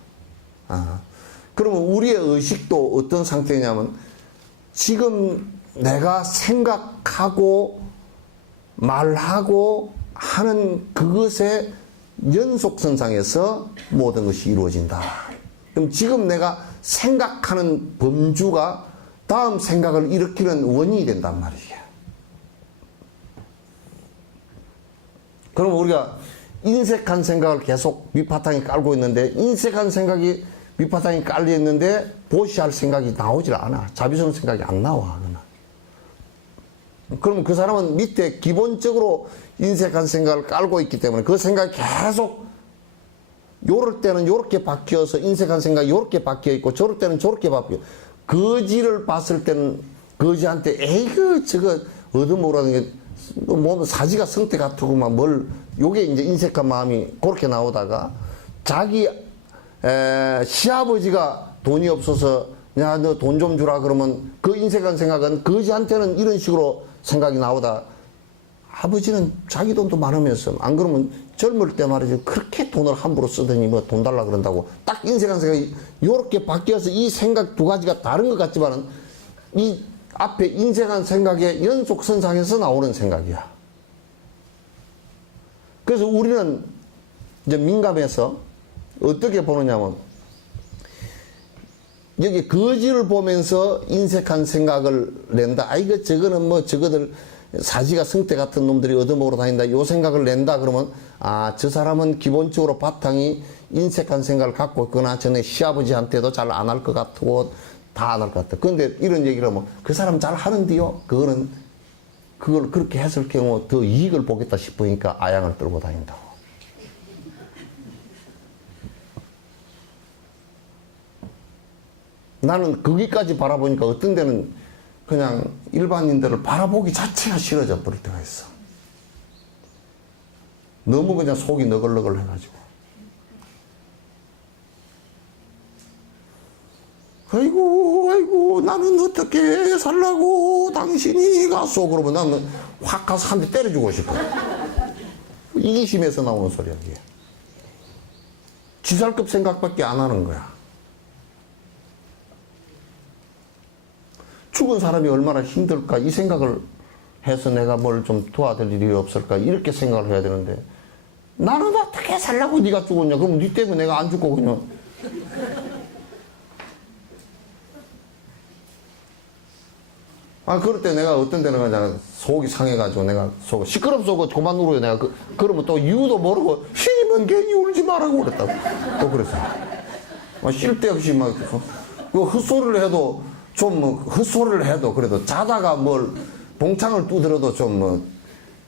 그러면 우리의 의식도 어떤 상태냐면, 지금 내가 생각하고 말하고 하는 그것의 연속선상에서 모든 것이 이루어진다. 그럼 지금 내가 생각하는 범주가 다음 생각을 일으키는 원인이 된단 말이에요. 그럼 우리가 인색한 생각을 계속 밑바탕에 깔고 있는데, 인색한 생각이 밑바탕에 깔려 있는데 보시할 생각이 나오질 않아. 자비스러운 생각이 안 나와. 그러면 그 사람은 밑에 기본적으로 인색한 생각을 깔고 있기 때문에 그 생각이 계속 요럴 때는 요렇게 바뀌어서 인색한 생각이 요렇게 바뀌어 있고, 저럴 때는 저렇게 바뀌어. 거지를 봤을 때는 거지한테 에이그 저거 얻어먹으라는 게 뭐 사지가 성태 같으고만 요게 이제 인색한 마음이 그렇게 나오다가, 자기 시아버지가 돈이 없어서 야 너 돈 좀 주라 그러면 그 인색한 생각은 거지한테는 이런 식으로 생각이 나오다, 아버지는 자기 돈도 많으면서 안 그러면 젊을 때 말이죠, 그렇게 돈을 함부로 쓰더니 뭐 돈 달라 그런다고, 딱 인색한 생각이 요렇게 바뀌어서 이 생각 두 가지가 다른 것 같지만은 이 앞에 인색한 생각의 연속선상에서 나오는 생각이야. 그래서 우리는 이제 민감해서 어떻게 보느냐면, 여기 거지를 보면서 인색한 생각을 낸다. 아, 이거 저거는 뭐 저거들 사지가 성태 같은 놈들이 얻어먹으러 다닌다. 요 생각을 낸다 그러면, 아, 저 사람은 기본적으로 바탕이 인색한 생각을 갖고 있거나 전에 시아버지한테도 잘 안 할 것 같고 다 안 할 것 같아. 그런데 이런 얘기를 하면 그 사람 잘 하는데요. 그걸 그렇게 했을 경우 더 이익을 보겠다 싶으니까 아양을 떨고 다닌다고. 나는 거기까지 바라보니까 어떤 데는 그냥 일반인들을 바라보기 자체가 싫어져 버릴 때가 있어. 너무 그냥 속이 너글너글 해가지고. 아이고, 나는 어떻게 살라고, 당신이 가소. 그러면 나는 확 가서 한 대 때려주고 싶어. 이기심에서 나오는 소리야, 이게. 지살급 생각밖에 안 하는 거야. 죽은 사람이 얼마나 힘들까, 이 생각을 해서 내가 뭘 좀 도와드릴 일이 없을까, 이렇게 생각을 해야 되는데, 나는 어떻게 살라고 네가 죽었냐? 그럼 네 때문에 내가 안 죽고 그냥. 그럴 때 내가 어떤 데는 그냥 속이 상해가지고 내가 시끄럽소, 그만 울어요. 내가 그러면 또 이유도 모르고, 신이면 괜히 울지 말라고 그랬다고. 또 그랬어. 쉴 데 없이 헛소리를 해도 헛소리를 해도 그래도 자다가 봉창을 두드려도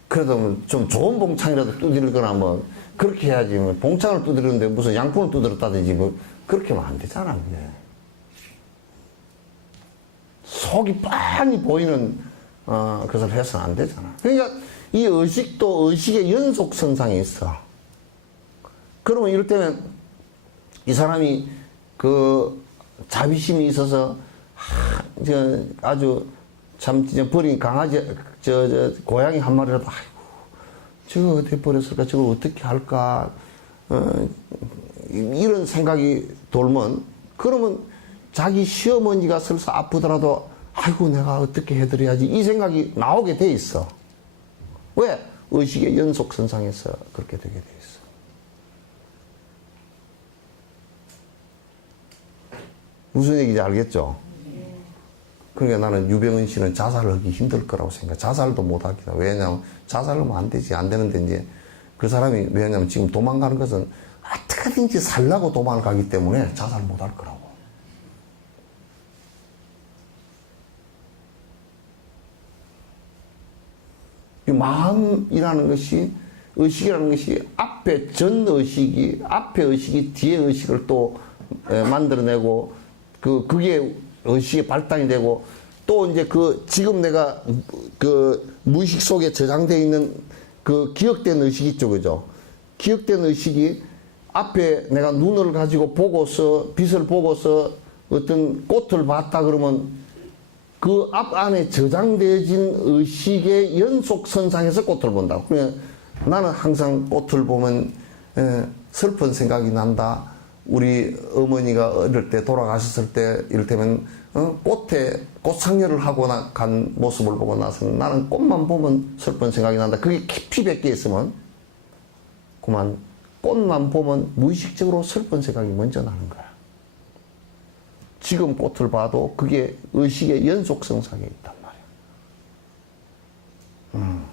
그래도 좀 좋은 봉창이라도 두드리거나 그렇게 해야지. 봉창을 두드리는데 무슨 양푼을 두드렸다든지 그렇게 하면 안 되잖아, 그게. 속이 빤히 보이는 것을 해서는 안 되잖아. 그러니까 이 의식도 의식의 연속선상에 있어. 그러면 이럴 때는 이 사람이 자비심이 있어서 아주 참 진짜 버린 강아지 고양이 한 마리라도 아이고 저거 어떻게 버렸을까, 저걸 어떻게 할까, 이런 생각이 돌면, 그러면 자기 시어머니가 설사 아프더라도 아이고 내가 어떻게 해드려야지, 이 생각이 나오게 돼 있어. 왜? 의식의 연속선상에서 그렇게 되게 돼 있어. 무슨 얘기인지 알겠죠? 그러니까 나는 유병은 씨는 자살을 하기 힘들 거라고 생각해. 자살도 못 하겠다. 왜냐하면 자살하면 안 되지. 안 되는데 이제 그 사람이, 왜냐하면 지금 도망가는 것은 어떻게든지 살라고 도망을 가기 때문에 자살 못 할 거라고. 이 마음이라는 것이, 의식이라는 것이 앞에 앞에 의식이 뒤에 의식을 또 만들어내고, 그게 의식의 발단이 되고, 또 이제 지금 내가 무의식 속에 저장되어 있는 기억된 의식이 있죠, 그죠? 기억된 의식이 앞에 내가 눈을 가지고 빛을 보고서 어떤 꽃을 봤다 그러면 그 앞 안에 저장되어진 의식의 연속선상에서 꽃을 본다고. 그냥 나는 항상 꽃을 보면 슬픈 생각이 난다. 우리 어머니가 어릴 때 돌아가셨을 때 이를테면 꽃에 꽃상여를 하고 간 모습을 보고 나서는 나는 꽃만 보면 슬픈 생각이 난다. 그게 깊이 베껴 있으면 그만 꽃만 보면 무의식적으로 슬픈 생각이 먼저 나는 거야. 지금 꽃을 봐도 그게 의식의 연속선상에 있단 말이야.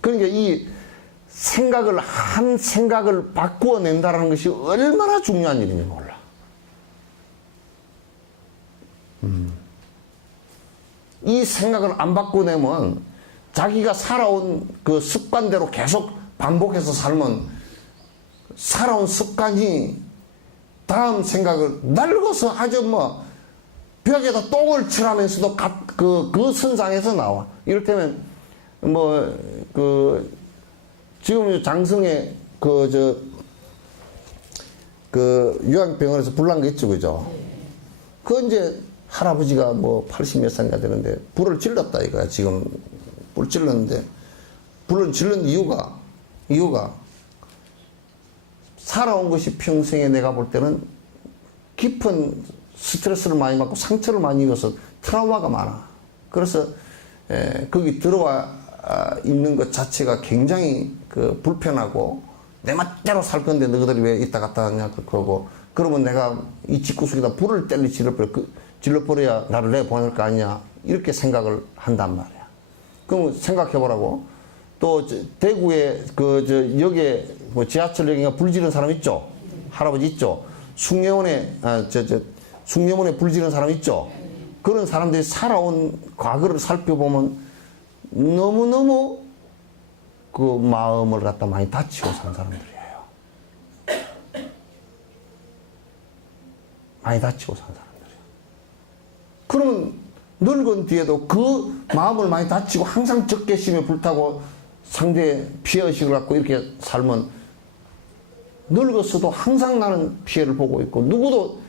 그러니까 이 한 생각을 바꾸어낸다는 것이 얼마나 중요한 일인지 몰라. 이 생각을 안 바꾸내면 자기가 살아온 그 습관대로 계속 반복해서 살면 살아온 습관이 다음 생각을 낡아서 아주 벽에다 똥을 칠하면서도 그 선상에서 나와. 이를테면 지금 장성에 요양병원에서 불난 거 있죠, 그죠? 이제 할아버지가 80몇 살인가 되는데 불을 질렀다 이거야. 지금 불 질렀는데, 불을 질른 이유가 살아온 것이 평생에 내가 볼 때는 깊은 스트레스를 많이 받고 상처를 많이 입어서 트라우마가 많아. 그래서 거기 들어와 있는 것 자체가 굉장히 불편하고, 내 맛대로 살 건데 너희들이 왜 이따 갔다 왔냐 그러고, 그러면 내가 이 집구석에다 불을 질러버려야 나를 내보낼 거 아니냐, 이렇게 생각을 한단 말이야. 그럼 생각해보라고. 또 대구에 역에 지하철역인가 불 지른 사람 있죠? 할아버지 있죠? 숭례원에, 숭례문에 불 지른 사람 있죠? 그런 사람들이 살아온 과거를 살펴보면 너무너무 그 마음을 갖다 많이 다치고 산 사람들이에요. 많이 다치고 산 사람들이에요. 그러면 늙은 뒤에도 그 마음을 많이 다치고 항상 적개심에 불타고 상대의 피해의식을 갖고 이렇게 살면 늙었어도 항상 나는 피해를 보고 있고, 누구도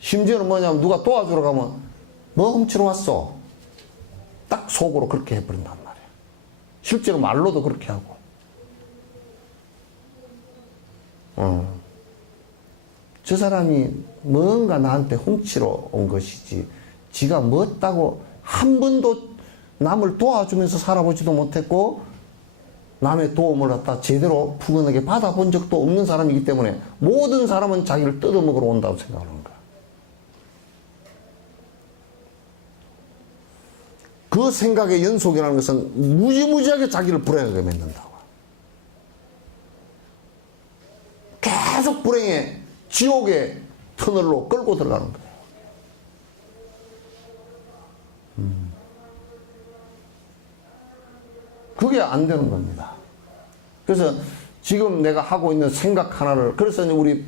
심지어는 뭐냐면 누가 도와주러 가면 뭐 훔치러 왔어? 딱 속으로 그렇게 해버린단 말이에요. 실제로 말로도 그렇게 하고. 저 사람이 뭔가 나한테 훔치러 온 것이지 지가 뭐었다고 한 번도 남을 도와주면서 살아보지도 못했고 남의 도움을 갖다 제대로 푸근하게 받아본 적도 없는 사람이기 때문에 모든 사람은 자기를 뜯어먹으러 온다고 생각하는 거야. 그 생각의 연속이라는 것은 무지무지하게 자기를 불행하게 만든다고. 계속 불행의 지옥의 터널로 끌고 들어가는 거예요. 그게 안 되는 겁니다. 그래서 지금 내가 하고 있는 생각 하나를, 그래서 우리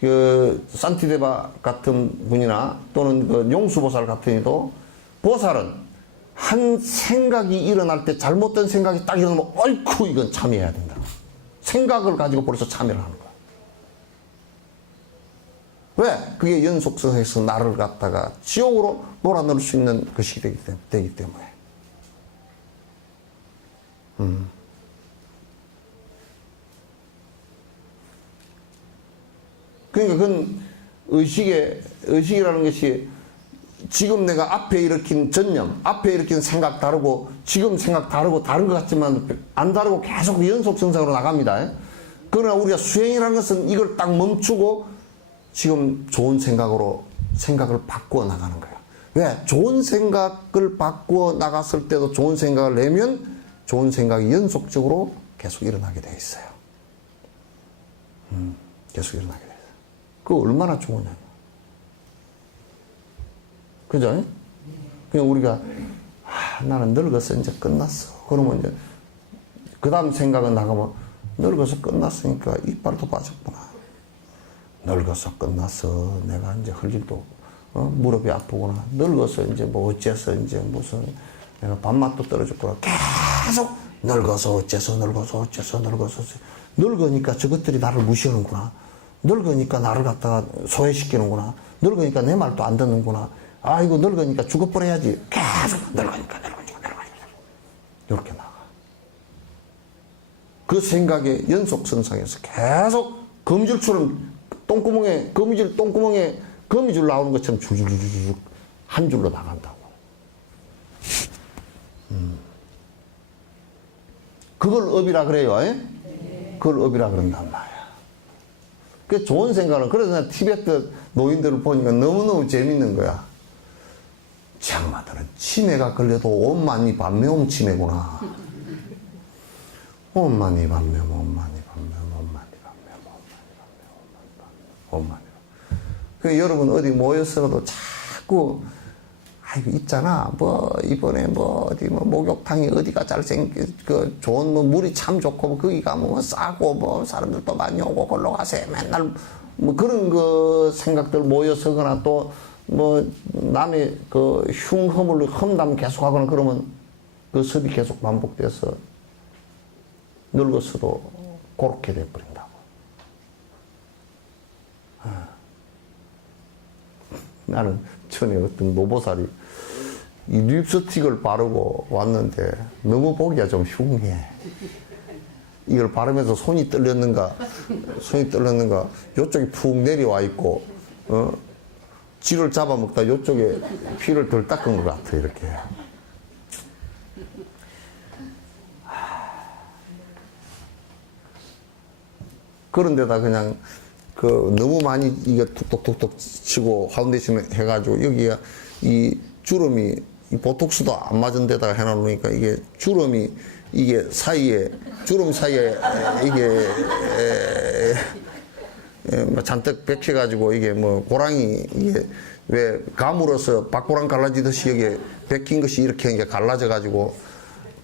그 산티데바 같은 분이나 또는 그 용수보살 같은 이도, 보살은 한 생각이 일어날 때 잘못된 생각이 딱 일어나면 어이쿠 이건 참여해야 된다. 생각을 가지고 벌써 참여를 하는 거야. 왜? 그게 연속성에서 나를 갖다가 지옥으로 몰아넣을 수 있는 것이 되기 때문에. 그러니까 그건 의식이라는 것이 지금 내가 앞에 일으킨 전념, 앞에 일으킨 생각 다르고 지금 생각 다르고 다른 것 같지만 안 다르고 계속 연속성상으로 나갑니다. 그러나 우리가 수행이라는 것은 이걸 딱 멈추고 지금 좋은 생각으로 생각을 바꾸어 나가는 거예요. 왜? 좋은 생각을 바꾸어 나갔을 때도 좋은 생각을 내면 좋은 생각이 연속적으로 계속 일어나게 돼 있어요. 계속 일어나게 돼 있어요. 그거 얼마나 좋으냐. 그죠? 그냥 우리가, 나는 늙었어. 이제 끝났어. 그러면 이제, 그 다음 생각은 나가면, 늙어서 끝났으니까 이빨도 빠졌구나. 늙어서 끝났어. 내가 이제 할 일도, 무릎이 아프구나. 늙어서 이제 뭐 어째서 이제 무슨, 내가 밥맛도 떨어졌구나. 계속 늙어서 어째서 늙으니까 저것들이 나를 무시하는구나. 늙으니까 나를 갖다가 소외시키는구나. 늙으니까 내 말도 안 듣는구나. 아이고 늙으니까 죽어버려야지. 계속 늙으니까 이렇게 나가. 그 생각의 연속선상에서 계속 거미줄처럼 거미줄 나오는 것처럼 줄줄줄줄 한 줄로 나간다고. 그걸 업이라 그래요. 그걸 업이라 그런단 말이야. 그 좋은 생각은, 그래서 나 티베트 노인들을 보니까 너무너무 재밌는 거야. 장마들은 치매가 걸려도 온만이 반매움 치매구나. 온만이 반매움. 그 여러분 어디 모여서도 자꾸 아이고 있잖아 뭐 이번에 뭐 어디 뭐 목욕탕이 어디가 그 좋은 뭐 물이 참 좋고 뭐 거기 가면 뭐 싸고 뭐 사람들도 많이 오고 걸로 가세요. 맨날 뭐 그런 그 생각들 모여서거나 또 뭐 남의 그 흉허물로 험담 계속하거나 그러면 그 습이 계속 반복돼서 늙었어도 그렇게 돼버린다고. 나는 전에 어떤 노보살이 이 립스틱을 바르고 왔는데 너무 보기가 좀 흉해. 이걸 바르면서 손이 떨렸는가 요쪽이 푹 내려와 있고 쥐를 잡아먹다 요쪽에 피를 덜 닦은 것 같아. 이렇게. 그런데다 그냥 너무 많이 이게 툭툭툭툭 치고 파운데이션 해가지고 여기가 이 주름이 이 보톡스도 안 맞은 데다가 해놔놓으니까 이게 주름이 주름 사이에 이게 뭐 잔뜩 백혀가지고 이게 뭐 고랑이 이게 왜 가물어서 박고랑 갈라지듯이 여기 백힌 것이 이렇게 이제 갈라져가지고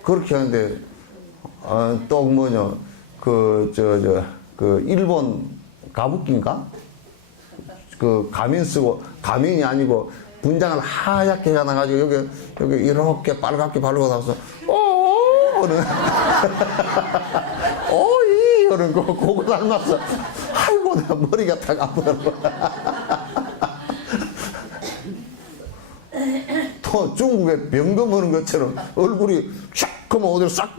그렇게 하는데 또 뭐냐 그 일본 가부키인가 그 가면 쓰고 가면이 아니고 분장을 하얗게 해놔가지고 여기 이렇게 빨갛게 바르고 나서 오이 이런 거 그거 닮았어. 아이고 내가 머리가 다 아프더라고. 또 중국에 병금 오는 것처럼 얼굴이 샥 하면 어디로 싹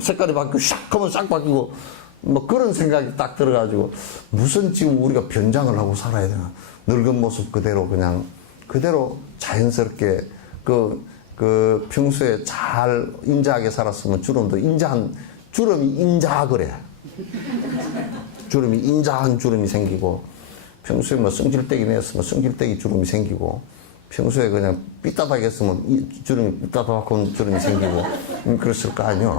색깔이 바뀌고 샥 하면 싹 바뀌고 뭐 그런 생각이 딱 들어가지고 무슨 지금 우리가 변장을 하고 살아야 되나. 늙은 모습 그대로 그냥 그대로 자연스럽게 그 평소에 잘 인자하게 살았으면 주름이 인자 그래. 주름이 인자한 주름이 생기고 평소에 뭐 성질대기 냈으면 성질대기 주름이 생기고 평소에 그냥 삐딱하게 했으면 주름이 삐딱한 주름이 생기고 그랬을 거 아니야.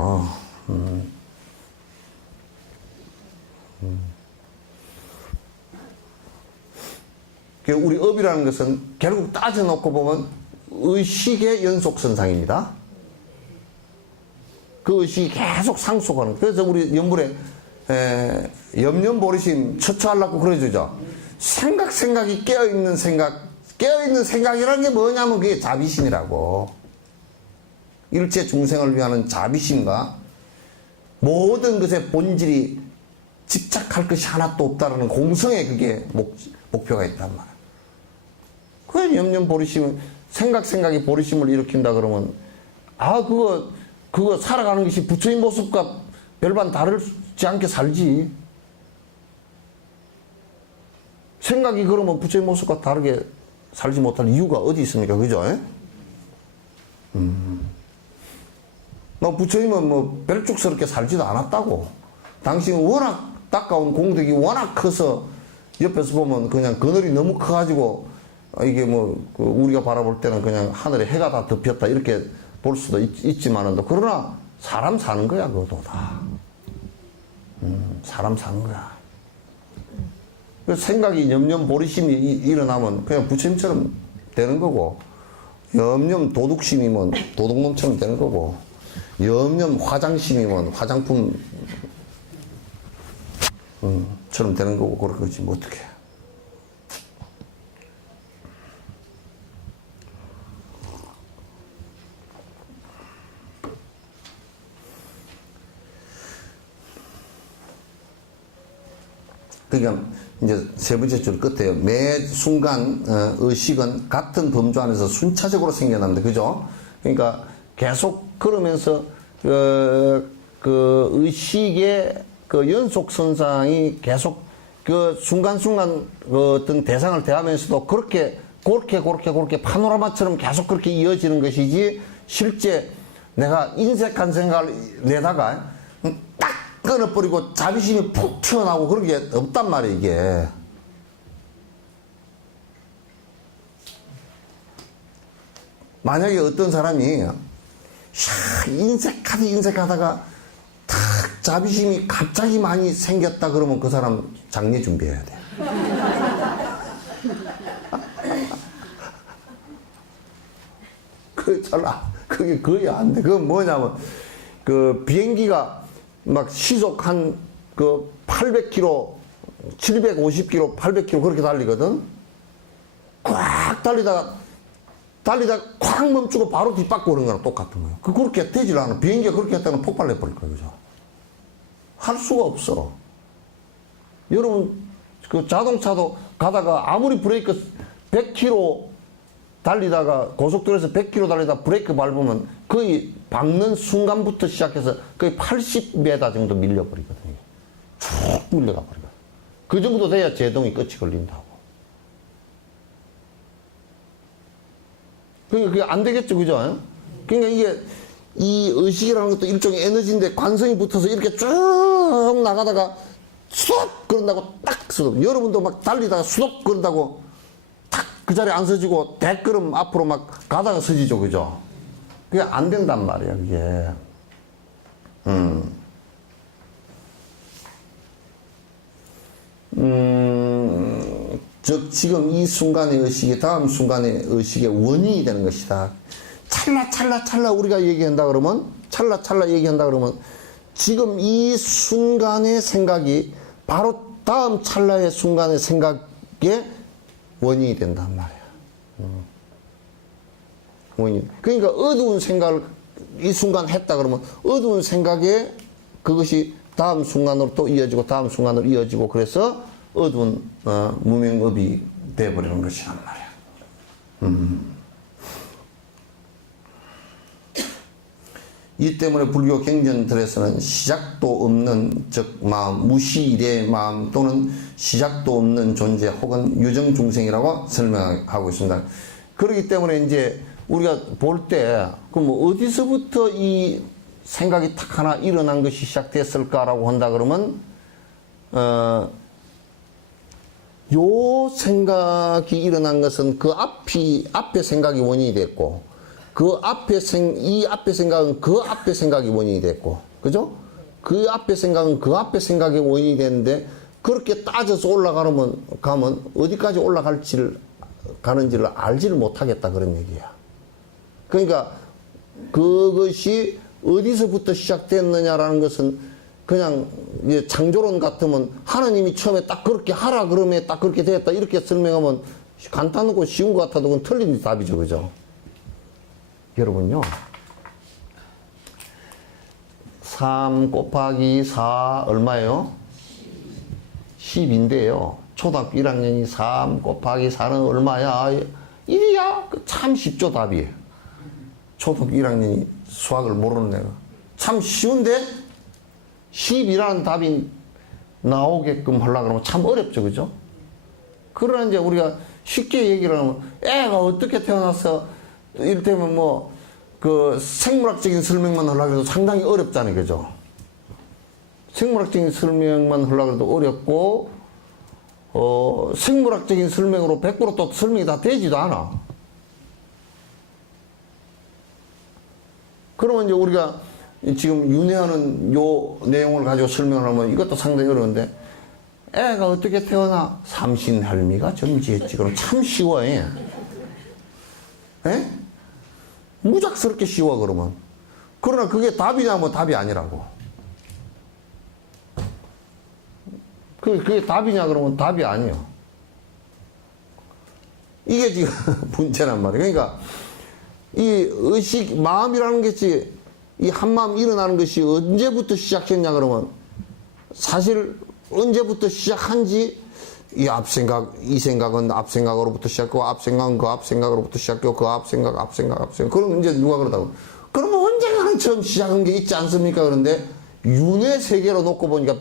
우리 업이라는 것은 결국 따져놓고 보면 의식의 연속선상입니다. 그 의식이 계속 상속하는 거예요. 그래서 우리 연불에 염려보리심 처처하려고 그래주죠. 생각이 깨어있는 생각이라는 게 뭐냐면 그게 자비심이라고. 일체 중생을 위하는 자비심과 모든 것의 본질이 집착할 것이 하나도 없다라는 공성의 그게 목표가 있단 말이야. 그 염려보리심, 생각이 보리심을 일으킨다 그러면 그거 살아가는 것이 부처님 모습과 별반 다르지 않게 살지. 생각이 그러면 부처님 모습과 다르게 살지 못할 이유가 어디 있습니까? 그죠? 부처님은 뭐 별쭉스럽게 살지도 않았다고. 당신은 워낙 닦아온 공덕이 워낙 커서 옆에서 보면 그냥 그늘이 너무 커가지고 이게 우리가 바라볼 때는 그냥 하늘에 해가 다 덮였다 이렇게 볼 수도 있지만은 그러나 사람 사는 거야 그것도 다. 사람 사는 거야. 생각이 염려보리심이 일어나면 그냥 부처님처럼 되는 거고, 염려 도둑심이면 도둑놈처럼 되는 거고, 염려 화장심이면 화장품 처럼 되는 거고 그런 거지 뭐 어떡해. 그러니까 이제 세 번째 줄 끝에요. 매 순간 의식은 같은 범주 안에서 순차적으로 생겨납니다. 그죠? 그러니까 계속 그러면서 그 의식의 그 연속선상이 계속 그 순간순간 어떤 대상을 대하면서도 그렇게 파노라마처럼 계속 그렇게 이어지는 것이지, 실제 내가 인색한 생각을 내다가 딱 끊어버리고 자비심이 푹 튀어나오고 그런 게 없단 말이에요, 이게. 만약에 어떤 사람이 인색하다가 탁 자비심이 갑자기 많이 생겼다 그러면 그 사람 장례 준비해야 돼. 그게 거의 안 돼. 그건 뭐냐면, 그 비행기가 막 시속 한 그 800km, 750km, 800km 그렇게 달리거든? 꽉 달리다가 콱 멈추고 바로 뒷바퀴 오는 거랑 똑같은 거예요. 그렇게 되질 않아. 비행기가 그렇게 했다면 폭발해버릴 거예요. 그죠? 할 수가 없어. 여러분, 그 자동차도 가다가 아무리 브레이크 100km 달리다가 고속도로에서 100km 달리다 브레이크 밟으면 거의 밟는 순간부터 시작해서 거의 80m 정도 밀려버리거든요. 쭉 밀려가 버리거든요. 그 정도 돼야 제동이 끝이 걸린다고. 그러니까 그게 안 되겠죠, 그죠? 그러니까 이게 이 의식이라는 것도 일종의 에너지인데 관성이 붙어서 이렇게 쭉 나가다가 수업 그런다고 딱 수업. 여러분도 막 달리다가 수업 그런다고 탁 그 자리에 안 서지고 대걸음 앞으로 막 가다가 서지죠, 그죠? 그게 안 된단 말이야, 그게. 즉 지금 이 순간의 의식이 다음 순간의 의식의 원인이 되는 것이다. 찰나 우리가 얘기한다 그러면 찰나 얘기한다 그러면 지금 이 순간의 생각이 바로 다음 찰나의 순간의 생각의 원인이 된단 말이야. 원인. 그러니까 어두운 생각을 이 순간 했다 그러면 어두운 생각에 그것이 다음 순간으로 또 이어지고 다음 순간으로 이어지고 그래서 어두운 무명업이 되어버리는 것이란 말이야. 이 때문에 불교 경전들에서는 시작도 없는 즉 마음, 무시일의 마음 또는 시작도 없는 존재 혹은 유정중생이라고 설명하고 있습니다. 그렇기 때문에 이제 우리가 볼 때 그럼 어디서부터 이 생각이 탁 하나 일어난 것이 시작됐을까라고 한다 그러면 요 생각이 일어난 것은 그 앞에 생각이 원인이 됐고 이 앞에 생각은 그 앞에 생각이 원인이 됐고 그죠? 그 앞에 생각은 그 앞에 생각이 원인이 됐는데 그렇게 따져서 가면 어디까지 가는지를 알지를 못하겠다 그런 얘기야. 그러니까 그것이 어디서부터 시작됐느냐라는 것은 그냥 창조론 같으면 하나님이 처음에 딱 그렇게 하라 그러면 딱 그렇게 되었다 이렇게 설명하면 간단하고 쉬운 것 같아도 그건 틀린 답이죠. 그죠? 여러분요 3 곱하기 4 얼마예요? 10인데요 초등학교 1학년이 3 곱하기 4는 얼마야? 1이야? 참 쉽죠 답이. 초등학교 1학년이 수학을 모르는 애가 참 쉬운데 10이라는 답이 나오게끔 하려고 그러면 참 어렵죠. 그죠? 그러나 이제 우리가 쉽게 얘기를 하면 애가 어떻게 태어나서 이를테면 그 생물학적인 설명만 하려고 해도 상당히 어렵잖아요. 그죠? 생물학적인 설명만 하려고 해도 어렵고 생물학적인 설명으로 100% 또 설명이 다 되지도 않아. 그러면 이제 우리가 지금 윤회하는 요 내용을 가지고 설명을 하면 이것도 상당히 어려운데 애가 어떻게 태어나? 삼신할미가 점지했지. 그럼 참 쉬워. 예? 무작스럽게 쉬워 그러면. 그러나 그게 답이냐 뭐 답이 아니라고. 그게 답이냐 그러면 답이 아니요. 이게 지금 문제란 말이에요. 그러니까 이 의식, 마음이라는 것이 이 한마음 일어나는 것이 언제부터 시작했냐 그러면 사실 언제부터 시작한지 이 앞생각, 이 생각은 앞생각으로부터 시작하고 앞생각은 그 앞생각으로부터 시작하고 그 앞생각. 그럼 이제 누가 그러다고 그러면 언젠가는 처음 시작한 게 있지 않습니까? 그런데 윤회 세계로 놓고 보니까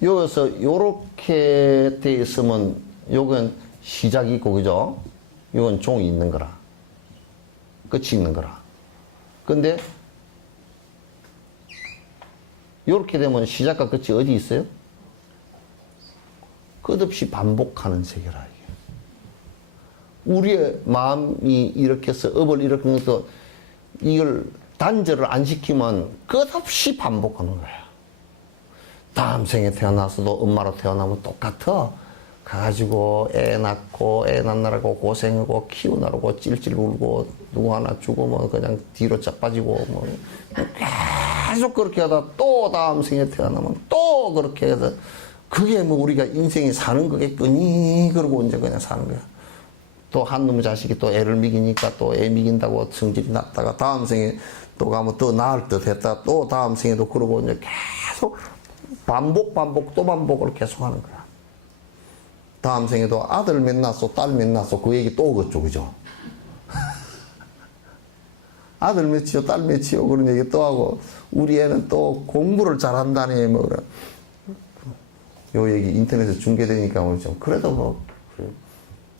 여기서 요렇게 돼 있으면 요건 시작이 있고 그죠? 이건 종이 있는 거라. 끝이 있는 거라. 근데 요렇게 되면 시작과 끝이 어디 있어요? 끝없이 반복하는 세계라. 이게. 우리의 마음이 이렇게 해서 업을 이렇게 해서 이걸 단절을 안 시키면 끝없이 반복하는 거야. 다음 생에 태어나서도 엄마로 태어나면 똑같아. 가가지고 애 낳고 애 낳느라고 고생하고 키우느라고 찔찔 울고 누구 하나 죽으면 그냥 뒤로 자빠지고 뭐 계속 그렇게 하다 또 다음 생에 태어나면 또 그렇게 해서 그게 뭐 우리가 인생이 사는 거겠거니 그러고 이제 그냥 사는 거야. 또 한 놈의 자식이 또 애를 먹이니까 또 애 먹인다고 성질이 났다가 다음 생에 또 가면 또 나을 듯 했다 또 다음 생에도 그러고 이제 계속 반복 또 반복을 계속 하는 거야. 다음 생에도 아들 몇 낳았어, 딸 몇 낳았어, 그 얘기 또 오겠죠, 그죠? 아들 몇이요, 딸 몇이요, 그런 얘기 또 하고, 우리 애는 또 공부를 잘한다니, 뭐, 그래. 요 얘기 인터넷에 중계되니까, 뭐, 좀, 그래도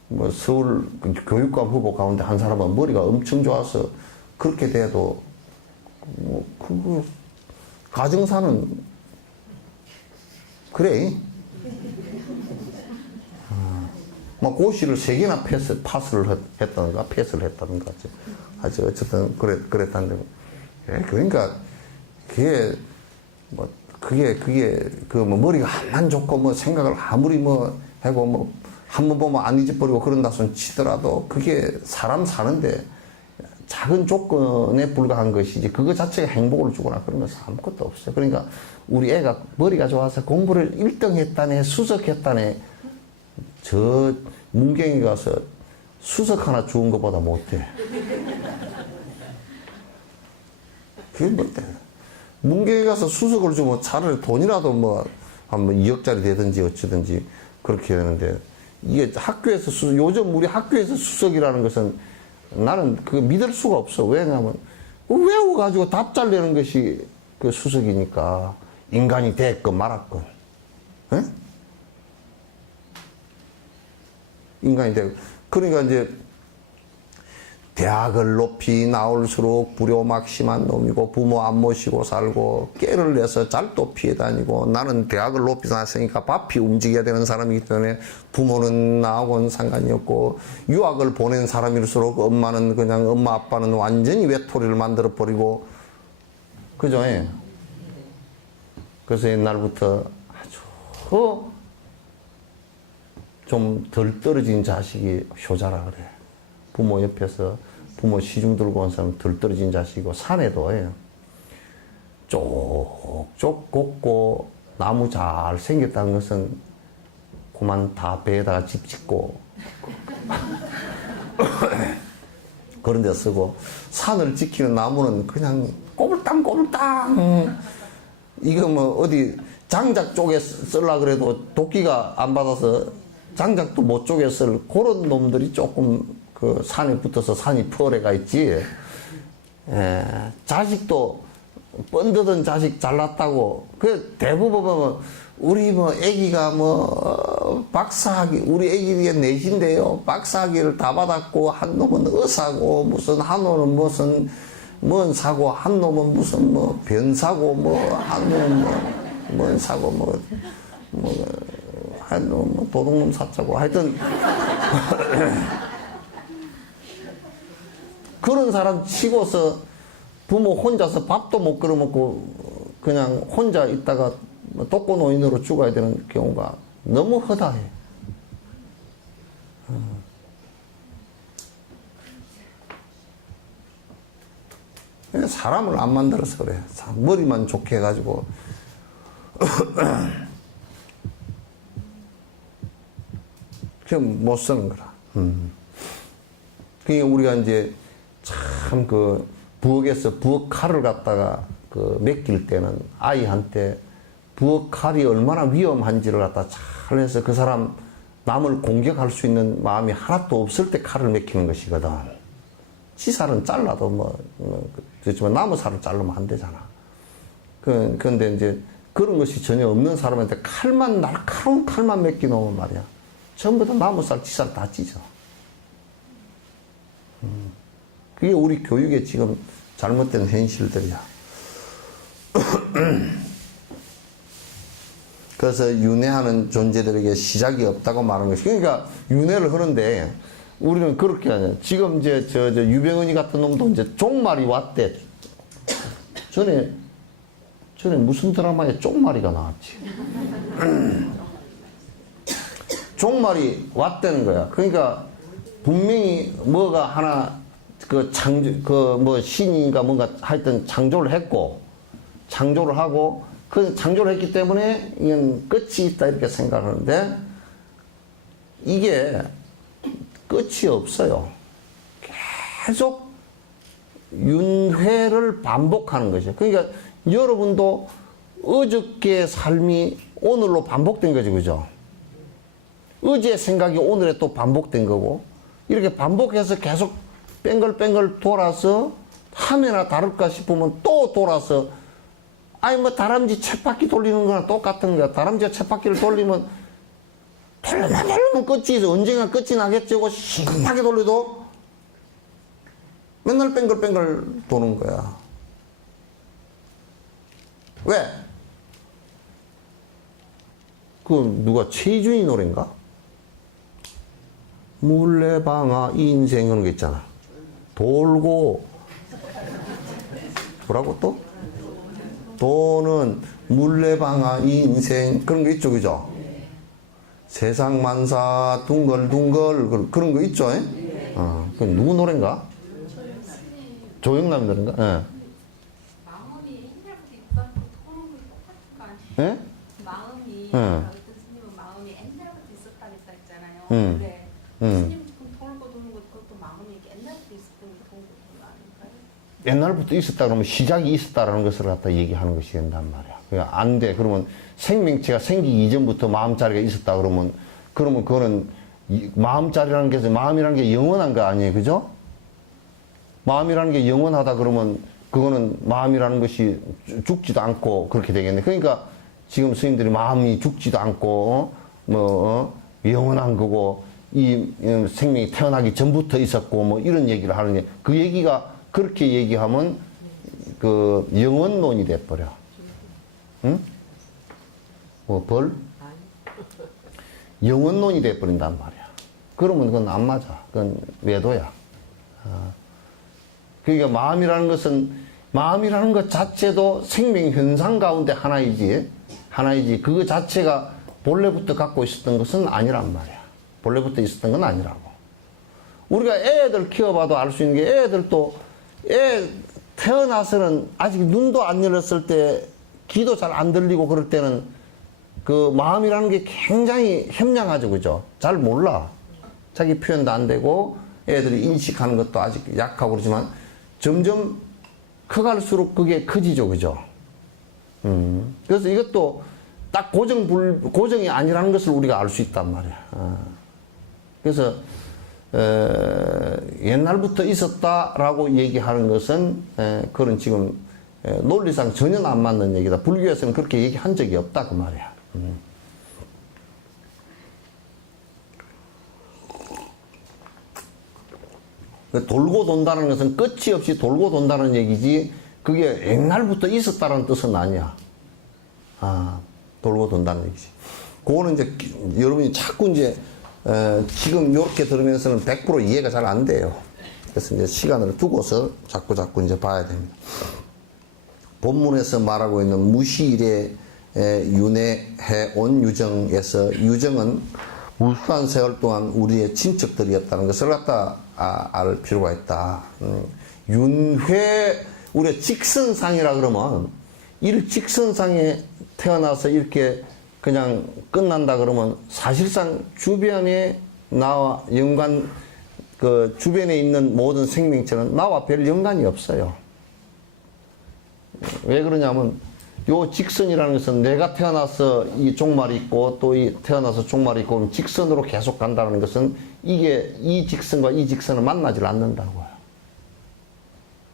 뭐, 서울 교육감 후보 가운데 한 사람은 머리가 엄청 좋아서, 그렇게 돼도, 가정사는, 그래. 막 고시를 3개나 패스를 했다는가, 패스를 했다는가. 어쨌든, 그랬다는데. 그러니까, 그게, 뭐, 그 뭐 머리가 안 좋고 뭐 생각을 아무리 뭐 하고 뭐 한 번 보면 안 잊어버리고 그런다 손 치더라도 그게 사람 사는데 작은 조건에 불과한 것이지 그거 자체가 행복을 주거나 그런 것은 아무것도 없어요. 그러니까 우리 애가 머리가 좋아서 공부를 1등 했다네, 수석했다네. 저 문경이 가서 수석 하나 주운 것보다 못해. 그게 뭔데? 문경에 가서 수석을 주면 차라리 돈이라도 뭐 한 2억짜리 되든지 어찌든지 그렇게 되는데 이게 학교에서 요즘 우리 학교에서 수석이라는 것은 나는 그 믿을 수가 없어. 왜냐하면 외워가지고 답 잘 내는 것이 그 수석이니까 인간이 됐건 말았건. 에? 인간이 되고 그러니까 이제 대학을 높이 나올수록 불효막심한 놈이고 부모 안 모시고 살고 깨를 내서 잘도 피해 다니고 나는 대학을 높이 나왔으니까 밥이 움직여야 되는 사람이기 때문에 부모는 나하고는 상관이 없고 유학을 보낸 사람일수록 엄마는 그냥 엄마 아빠는 완전히 외톨이를 만들어 버리고 그죠? 그래서 옛날부터 아주 좀 덜 떨어진 자식이 효자라 그래. 부모 옆에서 부모 시중 들고 온 사람 덜 떨어진 자식이고 산에도 쪽쪽 곱고 나무 잘 생겼다는 것은 그만 다 배에다가 집 짓고 그런 데 쓰고 산을 지키는 나무는 그냥 꼬불땅꼬불땅 이거 뭐 어디 장작 쪽에 쓸라 그래도 도끼가 안 받아서 장작도 못 쪼개 쓸 그런 놈들이 조금 그 산에 붙어서 산이 펄에가 있지. 자식도 뻔드던 자식 잘났다고. 그 대부분 보면 우리 뭐 애기가 뭐 박사학위 우리 애기가 넷인데요. 박사학위를 다 받았고 한 놈은 의사고 무슨 한 놈은 무슨 뭔 사고 한 놈은 무슨 뭐 변사고 뭐 한 놈은 뭔 사고 한 놈은 뭐 도둑놈 사자고 하여튼 그런 사람 치고서 부모 혼자서 밥도 못 끓여 먹고 그냥 혼자 있다가 독거노인으로 죽어야 되는 경우가 너무 허다해. 사람을 안 만들어서 그래. 머리만 좋게 해가지고. 그냥 못 쓰는 거라. 그러니까 우리가 이제 참 그 부엌에서 부엌 칼을 갖다가 그 맡길 때는 아이한테 부엌 칼이 얼마나 위험한지를 갖다 잘 해서 그 사람 남을 공격할 수 있는 마음이 하나도 없을 때 칼을 맡기는 것이거든. 치살은 잘라도 그렇지만 나무살을 자르면 안 되잖아. 그런데 이제 그런 것이 전혀 없는 사람한테 날카로운 칼만 맡기놓으면 말이야. 전부 다 나무살, 치살 다 찢어. 그게 우리 교육의 지금 잘못된 현실들이야. 그래서 윤회하는 존재들에게 시작이 없다고 말하는 것이. 그러니까 윤회를 하는데 우리는 그렇게 하냐. 지금 이제 저 유병헌이 같은 놈도 이제 종말이 왔대. 전에 무슨 드라마에 종말이가 나왔지. 종말이 왔다는 거야. 그러니까 분명히 뭐가 하나 신인가 뭔가 하여튼 창조를 했고, 창조를 하고, 그 창조를 했기 때문에 이건 끝이 있다 이렇게 생각하는데, 이게 끝이 없어요. 계속 윤회를 반복하는 것이죠. 그러니까 여러분도 어저께의 삶이 오늘로 반복된 거죠. 그죠? 어제의 생각이 오늘에 또 반복된 거고, 이렇게 반복해서 계속 뺑글뺑글 돌아서 하면나 다를까 싶으면 또 돌아서 아니 뭐 다람쥐 쳇바퀴 돌리는 거나 똑같은 거야. 다람쥐가 쳇바퀴를 돌리면 끝이 있어. 언젠가 끝이 나겠지 하고 신나게 돌려도 맨날 뺑글뺑글 도는 거야. 왜? 그 누가 최희준이 노래인가? 물레방아 인생 그런 거 있잖아. 돌고 뭐라고 또? 돈은 물레방아 인생 그런 거 있죠, 그죠? 세상 만사 둥글둥글 그런 거 있죠? 그 누구 노래인가? 조영남 노래인가? 예. 마음이 옛날부터 있었고 그런 거 똑같은 거 아니에요? 예? 마음이 응. 어떤 스님은 마음이 옛날부터 있었다 그랬다 했잖아요. 그래. 스님 돌고 도는 것 그것도 마음이 옛날부터 있었던 게 돌고 도는 거 아닐까요? 옛날부터 있었다 그러면 시작이 있었다라는 것을 갖다 얘기하는 것이 된단 말이야. 그냥 안 돼. 그러면 생명체가 생기기 이전부터 마음자리가 있었다 그러면 그거는 마음자리라는 게 마음이라는 게 영원한 거 아니에요, 그죠? 마음이라는 게 영원하다 그러면 그거는 마음이라는 것이 죽지도 않고 그렇게 되겠네. 그러니까 지금 스님들이 마음이 죽지도 않고 영원한 거고 이 생명이 태어나기 전부터 있었고 뭐 이런 얘기를 하는데 그 얘기가 그렇게 얘기하면 그 영원론이 돼버려. 응? 뭐 벌? 영원론이 돼버린단 말이야. 그러면 그건 안 맞아. 그건 외도야. 그러니까 마음이라는 것 자체도 생명 현상 가운데 하나이지. 그거 자체가 본래부터 갖고 있었던 것은 아니란 말이야. 본래부터 있었던 건 아니라고. 우리가 애들 키워봐도 알 수 있는 게 애들도 애 태어나서는 아직 눈도 안 열었을 때 귀도 잘 안 들리고 그럴 때는 그 마음이라는 게 굉장히 현명하죠, 그죠? 잘 몰라. 자기 표현도 안 되고 애들이 인식하는 것도 아직 약하고 그러지만 점점 커갈수록 그게 커지죠, 그죠? 그래서 이것도 딱 고정이 아니라는 것을 우리가 알 수 있단 말이야. 그래서 옛날부터 있었다라고 얘기하는 것은 그런 지금 논리상 전혀 안 맞는 얘기다. 불교에서는 그렇게 얘기한 적이 없다 그 말이야. 돌고 돈다는 것은 끝이 없이 돌고 돈다는 얘기지 그게 옛날부터 있었다는 뜻은 아니야. 돌고 돈다는 얘기지. 그거는 이제 여러분이 자꾸 이제 지금 이렇게 들으면서는 100% 이해가 잘 안 돼요. 그래서 이제 시간을 두고서 자꾸 이제 봐야 됩니다. 본문에서 말하고 있는 무시일에 윤회해 온 유정에서 유정은 무수한 세월 동안 우리의 친척들이었다는 것을 갖다 알 필요가 있다. 윤회 우리가 직선상이라 그러면 일직선상에 태어나서 이렇게 그냥 끝난다 그러면 사실상 주변에 나와 그 주변에 있는 모든 생명체는 나와 별 연관이 없어요. 왜 그러냐면 요 직선이라는 것은 내가 태어나서 이 종말이 있고 또 이 태어나서 종말이 있고 그럼 직선으로 계속 간다는 것은 이게 이 직선과 이 직선을 만나질 않는다고요.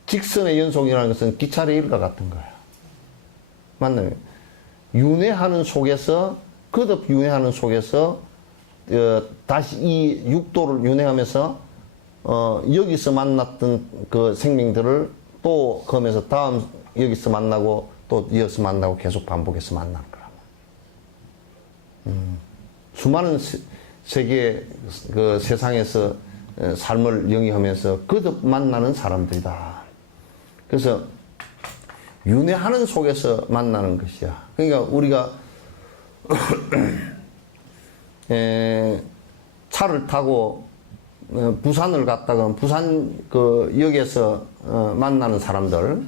직선의 연속이라는 것은 기차의 일과 같은 거예요. 맞나요? 윤회하는 속에서 거듭 윤회하는 속에서 다시 이 육도를 윤회하면서 여기서 만났던 그 생명들을 또 거면서 다음 여기서 만나고 또 이어서 만나고 계속 반복해서 만나는 거라. 수많은 세계 그 세상에서 삶을 영위하면서 거듭 만나는 사람들이다. 그래서 윤회하는 속에서 만나는 것이야. 그러니까 우리가 차를 타고 부산을 갔다가 부산 그 역에서 만나는 사람들,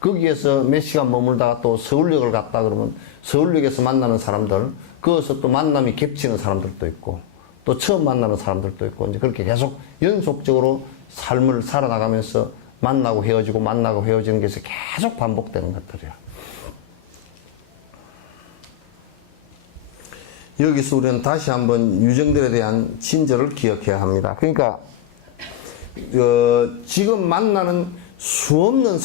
거기에서 몇 시간 머물다가 또 서울역을 갔다 그러면 서울역에서 만나는 사람들, 거기서 또 만남이 겹치는 사람들도 있고 또 처음 만나는 사람들도 있고 이제 그렇게 계속 연속적으로 삶을 살아나가면서 만나고 헤어지고 만나고 헤어지는 것이 계속 반복되는 것들이야. 여기서 우리는 다시 한번 유정들에 대한 친절을 기억해야 합니다. 그러니까 지금 만나는 수없는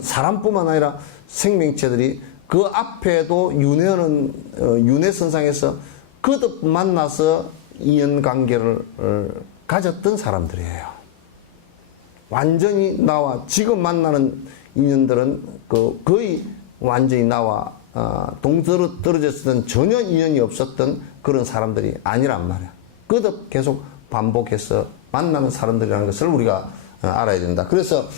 사람뿐만 아니라 생명체들이 그 앞에도 윤회선상에서 거듭 만나서 인연관계를 가졌던 사람들이에요. 완전히 나와 지금 만나는 인연들은 거의 완전히 나와 동떨어졌던 전혀 인연이 없었던 그런 사람들이 아니란 말이야. 거듭 계속 반복해서 만나는 사람들이라는 것을 우리가 알아야 된다. 그래서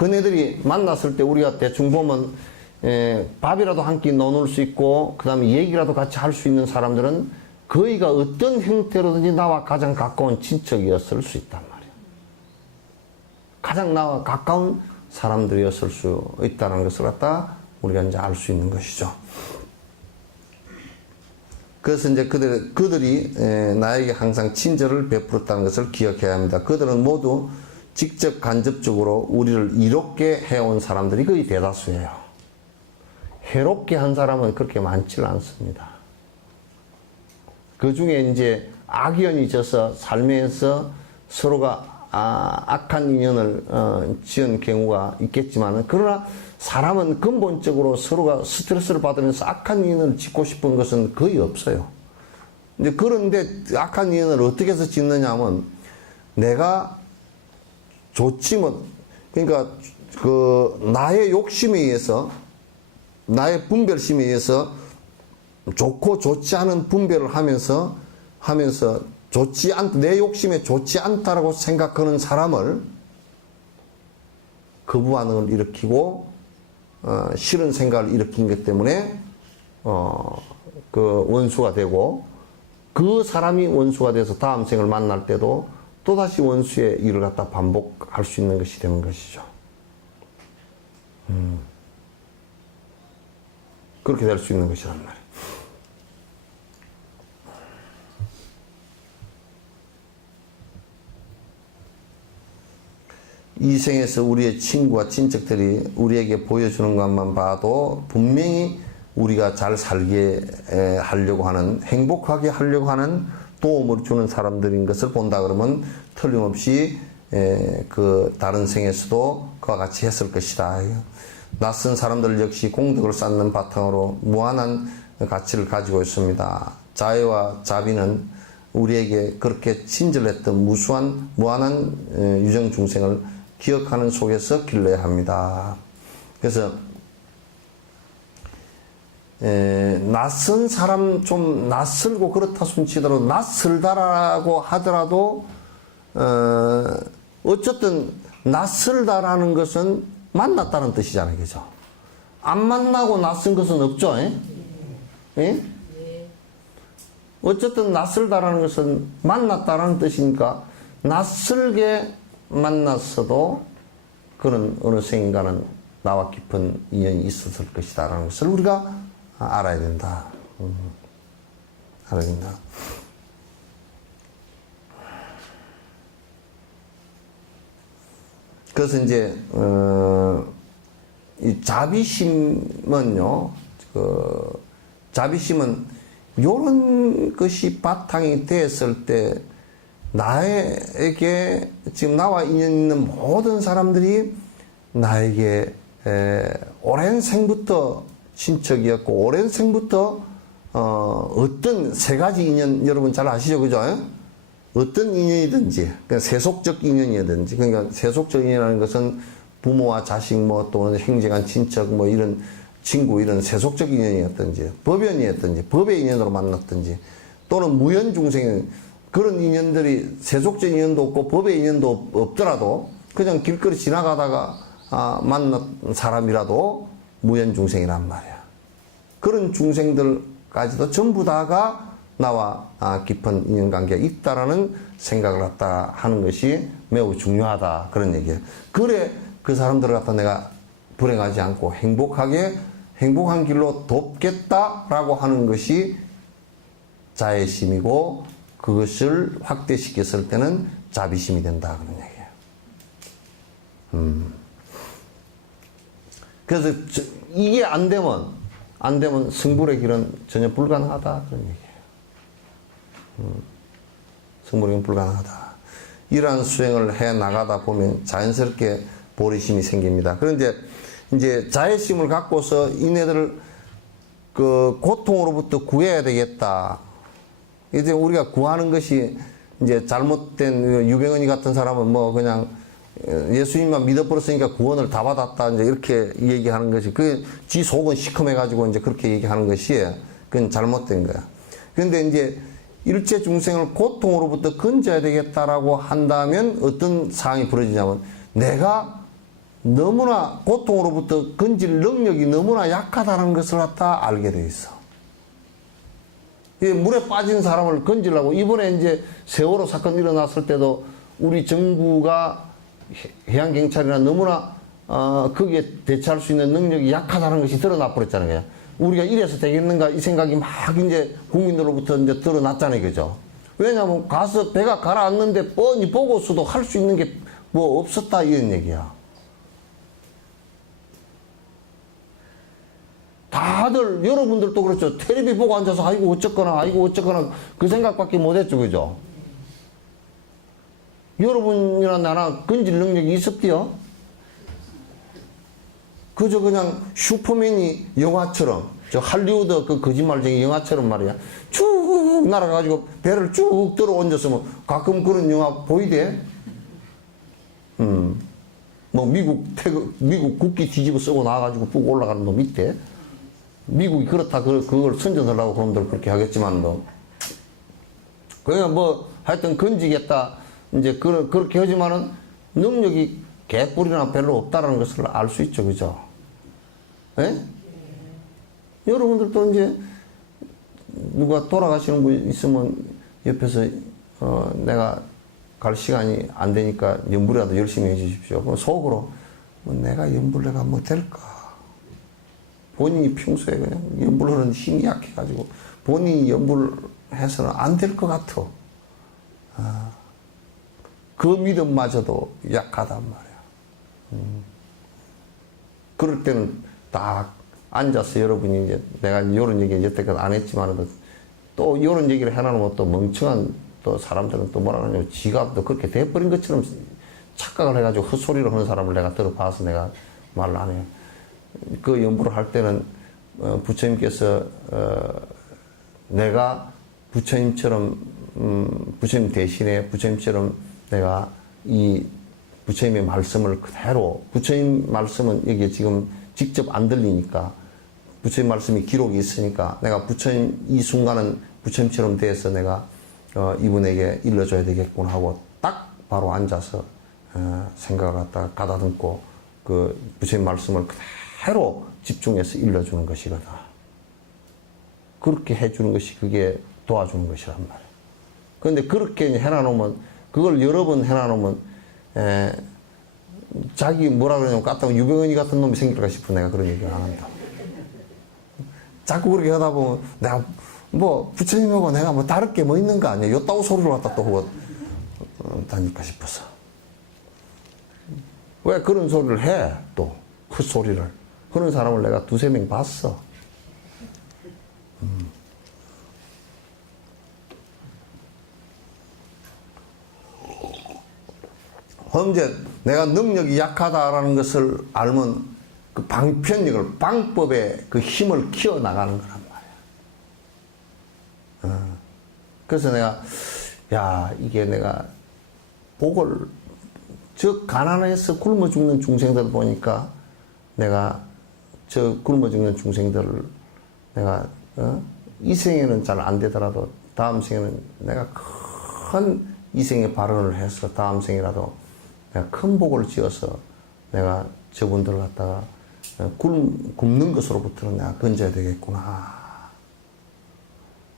그네들이 만났을 때 우리가 대충 보면 밥이라도 한 끼 나눌 수 있고 그 다음에 얘기라도 같이 할 수 있는 사람들은 거의가 어떤 형태로든지 나와 가장 가까운 친척이었을 수 있단 말이에요. 가장 나와 가까운 사람들이었을 수 있다는 것을 갖다 우리가 이제 알 수 있는 것이죠. 그래서 이제 그들이 나에게 항상 친절을 베풀었다는 것을 기억해야 합니다. 그들은 모두 직접 간접적으로 우리를 이롭게 해온 사람들이 거의 대다수예요. 해롭게 한 사람은 그렇게 많지는 않습니다. 그 중에 이제 악연이 져서 삶에서 서로가 악한 인연을 지은 경우가 있겠지만, 그러나 사람은 근본적으로 서로가 스트레스를 받으면서 악한 인연을 짓고 싶은 것은 거의 없어요. 이제 그런데 악한 인연을 어떻게 해서 짓느냐 하면, 내가 좋지만, 그러니까 나의 욕심에 의해서, 나의 분별심에 의해서 좋고 좋지 않은 분별을 하면서 내 욕심에 좋지 않다라고 생각하는 사람을 거부 반응을 일으키고 싫은 생각을 일으킨 것 때문에 그 원수가 되고, 그 사람이 원수가 돼서 다음 생을 만날 때도 또다시 원수의 일을 갖다 반복할 수 있는 것이 되는 것이죠. 그렇게 될 수 있는 것이란 말이에요. 이 생에서 우리의 친구와 친척들이 우리에게 보여주는 것만 봐도 분명히 우리가 잘 살게 하려고 하는, 행복하게 하려고 하는 도움을 주는 사람들인 것을 본다 그러면 틀림없이 그 다른 생에서도 그와 같이 했을 것이다. 낯선 사람들 역시 공덕을 쌓는 바탕으로 무한한 가치를 가지고 있습니다. 자애와 자비는 우리에게 그렇게 친절했던 무한한 유정 중생을 기억하는 속에서 길러야 합니다. 그래서 낯선 사람, 좀 낯설고 그렇다 손치더라도, 낯설다라고 하더라도 어쨌든 낯설다라는 것은 만났다는 뜻이잖아요. 그죠? 안 만나고 낯선 것은 없죠. 예? 어쨌든 낯설다라는 것은 만났다라는 뜻이니까, 낯설게 만났어도 그는 어느 생인가는 나와 깊은 인연이 있었을 것이다라는 것을 우리가 알아야 된다. 알아야 된다. 그래서 이제 이 자비심은요, 자비심은 이런 것이 바탕이 됐을 때, 나에게 지금 나와 인연 있는 모든 사람들이 나에게 오랜 생부터 친척이었고, 오랜 생부터 어떤 세 가지 인연, 여러분 잘 아시죠? 그죠? 어떤 인연이든지, 그러니까 세속적 인연이든지, 그러니까 세속적 인연이라는 것은 부모와 자식, 또는 형제간 친척, 이런 친구, 이런 세속적 인연이었든지, 법연이었든지, 법의 인연으로 만났든지, 또는 무연중생, 그런 인연들이 세속적 인연도 없고 법의 인연도 없더라도 그냥 길거리 지나가다가 만난 사람이라도 무연중생이란 말이야. 그런 중생들까지도 전부 다가 나와 깊은 인연관계가 있다라는 생각을 갖다 하는 것이 매우 중요하다, 그런 얘기예요. 그래 그 사람들을 갖다 내가 불행하지 않고 행복한 길로 돕겠다라고 하는 것이 자애심이고, 그것을 확대시켰을 때는 자비심이 된다, 그런 얘기예요. 그래서 이게 안 되면 승불의 길은 전혀 불가능하다, 그런 얘기예요. 승불의 길은 불가능하다. 이러한 수행을 해 나가다 보면 자연스럽게 보리심이 생깁니다. 그런데 이제 자애심을 갖고서 이네들을 그 고통으로부터 구해야 되겠다. 이제 우리가 구하는 것이 이제 잘못된 유병헌이 같은 사람은 그냥 예수님만 믿어버렸으니까 구원을 다 받았다, 이제 이렇게 얘기하는 것이, 지 속은 시커매가지고 이제 그렇게 얘기하는 것이, 그건 잘못된 거야. 그런데 이제 일체 중생을 고통으로부터 건져야 되겠다라고 한다면 어떤 상황이 벌어지냐면, 내가 너무나 고통으로부터 건질 능력이 너무나 약하다는 것을 갖다 알게 돼 있어. 이 물에 빠진 사람을 건지려고 이번에 이제 세월호 사건 일어났을 때도 우리 정부가 해양경찰이나 너무나 거기에 대처할 수 있는 능력이 약하다는 것이 드러나 버렸잖아요. 우리가 이래서 되겠는가 이 생각이 막 이제 국민들로부터 이제 드러났잖아요. 그죠? 왜냐하면 가서 배가 가라앉는데 뻔히 보고서도 할 수 있는 게 뭐 없었다 이런 얘기야. 다들 여러분들도 그렇죠. 텔레비 보고 앉아서 아이고 어쩌거나 그 생각밖에 못했죠. 그죠? 여러분이나 나나 건질 능력이 있었디요? 그저 그냥 슈퍼맨이 영화처럼 저 할리우드 그 거짓말쟁이 영화처럼 말이야 쭉 날아가지고 배를 쭉 들어 얹었으면 가끔 그런 영화 보이대? 뭐 미국 국기 뒤집어 쓰고 나와가지고 쭉 올라가는 놈 있대? 미국이 그렇다 그걸 선전하려고 그놈들 그렇게 하겠지만 뭐 그냥 뭐 하여튼 건지겠다 이제 그렇게 하지만은 능력이 개뿔이나 별로 없다라는 것을 알 수 있죠. 그죠? 예? 여러분들도 이제 누가 돌아가시는 분 있으면 옆에서 내가 갈 시간이 안 되니까 연불이라도 열심히 해 주십시오. 그럼 속으로 뭐 내가 연불내가 뭐 될까? 본인이 평소에 그냥 연불하는 힘이 약해가지고 본인이 연불해서는 안 될 것 같아. 그 믿음마저도 약하단 말이야. 그럴 때는 딱 앉아서 여러분이 이제 내가 이런 얘기 여태까지 안 했지만 또 이런 얘기를 해놔놓으면 또 멍청한 또 사람들은 또 뭐라 그러냐면 지가 또 그렇게 돼버린 것처럼 착각을 해가지고 헛소리를 하는 사람을 내가 들어봐서 내가 말을 안 해요. 그 연부를 할 때는 부처님께서 내가 부처님처럼 부처님 대신에 부처님처럼 내가 이 부처님의 말씀을 그대로 부처님 말씀은 여기에 지금 직접 안 들리니까 부처님 말씀이 기록이 있으니까 내가 부처님 이 순간은 부처님처럼 돼서 내가 이분에게 일러줘야 되겠구나 하고 딱 바로 앉아서 생각을 갖다가 가다듬고 그 부처님 말씀을 그대로 집중해서 일러주는 것이거든. 그렇게 해주는 것이 그게 도와주는 것이란 말이야. 그런데 그렇게 해놔놓으면 그걸 여러 번 해놔놓으면 자기 뭐라 그러냐면 까딱 유병헌이 같은 놈이 생길까 싶어. 내가 그런 얘기를 안 한다. 자꾸 그렇게 하다 보면 내가 뭐 부처님하고 내가 뭐 다를 게 뭐 있는 거 아니야. 요따구 소리를 갖다 또 하고 다닐까 싶어서. 왜 그런 소리를 해? 또 그 소리를 그런 사람을 내가 두세 명 봤어. 현재 내가 능력이 약하다라는 것을 알면 그 방편력을 방법의 그 힘을 키워 나가는 거란 말이야. 그래서 내가 야 이게 내가 복을 저 가난해서 굶어 죽는 중생들 보니까 내가 저 굶어 죽는 중생들을 내가 이 생에는 잘 안 되더라도 다음 생에는 내가 큰 이생의 발언을 해서 다음 생이라도 내가 큰 복을 지어서 내가 저분들을 갖다가 굶는 것으로부터는 내가 건져야 되겠구나.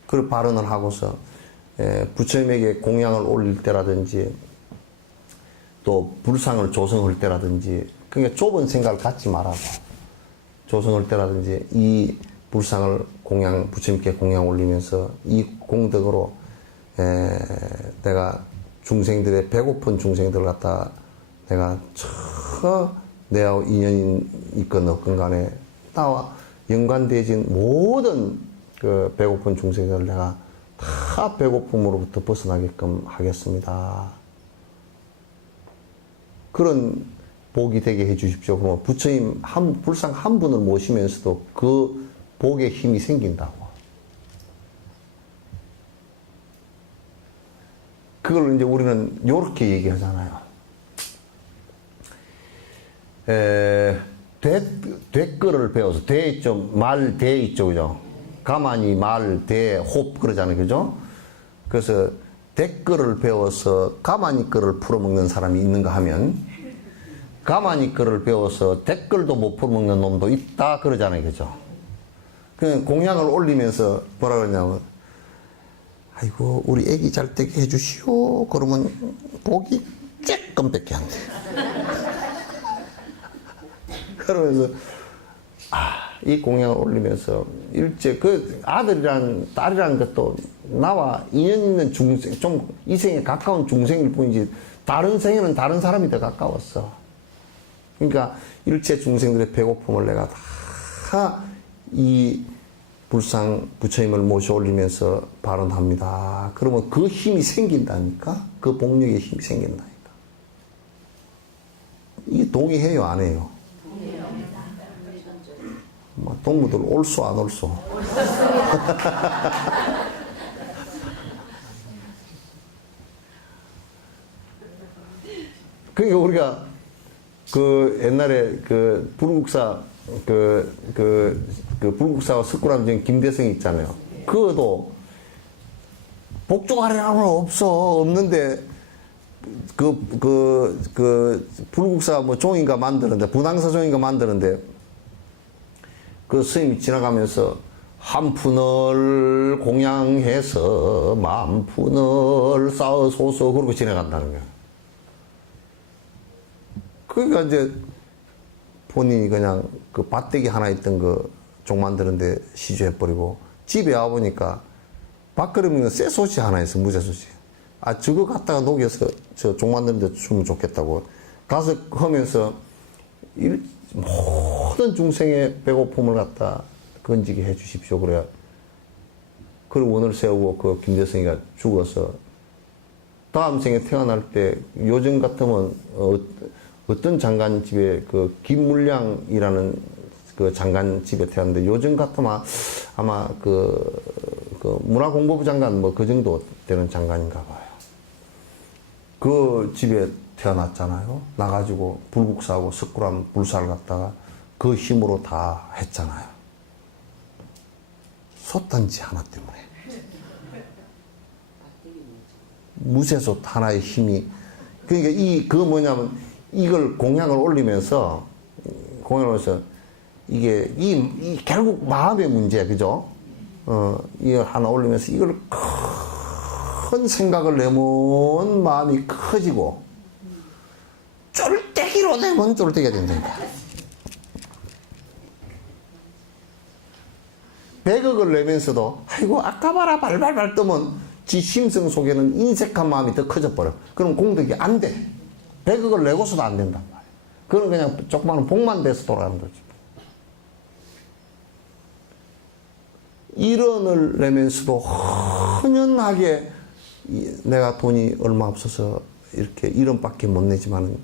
그 발언을 하고서 부처님에게 공양을 올릴 때라든지 또 불상을 조성할 때라든지 그러니까 좁은 생각을 갖지 말라고. 조성할 때라든지 이 불상을 부처님께 공양 올리면서 이 공덕으로 내가 중생들의 배고픈 중생들을 갖다 내가 내하고 인연이 있건 없건 간에 나와 연관되어진 모든 그 배고픈 중생들을 내가 다 배고픔으로부터 벗어나게끔 하겠습니다. 그런 복이 되게 해 주십시오. 그러면 부처님 불상 한 분을 모시면서도 그 복의 힘이 생긴다고. 그걸 이제 우리는 요렇게 얘기하잖아요. 대거를 배워서 대 있죠. 말 대 있죠. 그죠? 가만히 말 대 홉 그러잖아요. 그죠? 그래서 대거를 배워서 가만히 거를 풀어먹는 사람이 있는가 하면 가만히 글을 배워서 댓글도 못 풀먹는 놈도 있다 그러잖아요. 그죠? 그 공약을 올리면서 뭐라 그러냐면, 아이고 우리 애기 잘 되게 해주시오. 그러면 복이 쬐끔 뺏게 한대. 그러면서 이 공약을 올리면서 일제 그 아들이란 딸이란 것도 나와 인연 있는 중생, 좀 이 생에 가까운 중생일 뿐이지 다른 생에는 다른 사람이 더 가까웠어. 그러니까 일체 중생들의 배고픔을 내가 다 이 불상 부처님을 모셔 올리면서 발언합니다. 그러면 그 힘이 생긴다니까? 그 복력의 힘이 생긴다니까. 이게 동의해요, 안 해요? 뭐 동무들 올소 안 올소? 그러니까 우리가 그 옛날에 그 불국사 불국사와 석굴암정 김대성 있잖아요. 그것도 복종하려는 없는데 불국사 뭐 종인가 만드는데 분황사 종인가 만드는데 그 스님이 지나가면서 한 푼을 공양해서 만 푼을 쌓으소서 그러고 지나간다는 거야. 그러니까 이제 본인이 그냥 그 밭대기 하나 있던 그 종 만드는데 시주해버리고 집에 와보니까 밥그릇 쇠솥이 하나 있어, 무쇠솥이. 저거 갖다가 녹여서 저 종 만드는데 주면 좋겠다고 가서 하면서 모든 중생의 배고픔을 갖다 건지게 해 주십시오. 그래야 그 원을 세우고 그 김대성이가 죽어서 다음 생에 태어날 때 요즘 같으면 어떤 장관집에 그 김물량이라는 그 장관집에 태어났는데 요즘 같으면 아마 그 문화공보부 장관 뭐 그 정도 되는 장관인가 봐요. 그 집에 태어났잖아요. 나가지고 불국사하고 석굴암 불사를 갖다가 그 힘으로 다 했잖아요. 솥단지 하나 때문에. 무쇠솥 하나의 힘이. 그러니까 뭐냐면 이걸 공약을 올리면서 이게 결국 마음의 문제야. 그죠? 이걸 하나 올리면서 이걸 큰 생각을 내면 마음이 커지고 쫄대기로 내면 쫄대기가 된다니까. 100억을 내면서도 아이고 아까 봐라 발발발 뜨면 지 심성 속에는 인색한 마음이 더 커져버려. 그럼 공덕이 안 돼. 100억을 내고서도 안 된단 말이야. 그건 그냥 조그마한 복만 돼서 돌아가는 거지. 1원을 내면서도 헌연하게 내가 돈이 얼마 없어서 이렇게 1원밖에 못 내지만은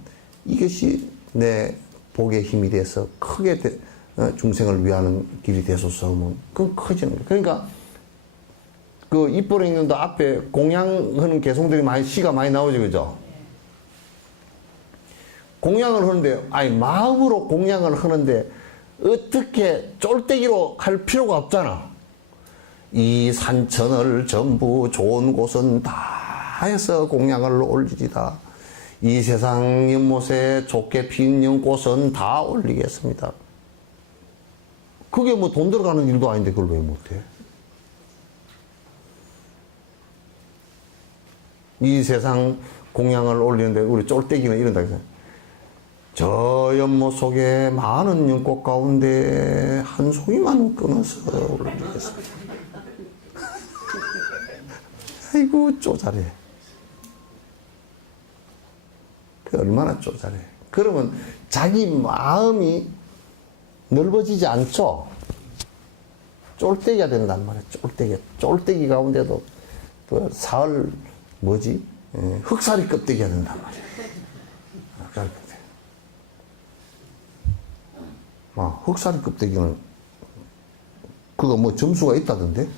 이것이 내 복의 힘이 돼서 크게 중생을 위하는 길이 되소서 하면 그건 커지는 거예요. 그러니까 그 입보령님도 앞에 공양하는 개송들이 시가 많이 나오죠. 그죠? 공양을 하는데 마음으로 공양을 하는데 어떻게 쫄대기로 할 필요가 없잖아. 이 산천을 전부 좋은 곳은 다 해서 공양을 올리리다. 이 세상 연못에 좋게 피는 꽃은 다 올리겠습니다. 그게 뭐 돈 들어가는 일도 아닌데 그걸 왜 못해? 이 세상 공양을 올리는데 우리 쫄대기는 이런다. 저 연못 속에 많은 연꽃 가운데 한 송이만 끊어서 올리겠습니다. 아이고 쪼잘해. 얼마나 쪼잘해. 그러면 자기 마음이 넓어지지 않죠. 쫄대기가 된단 말이야. 쫄대기 가운데도 그 사흘 흑사리 껍데기가 된단 말이야. 흑사리 껍데기. 흑사리 껍데기는 그거 뭐 점수가 있다던데?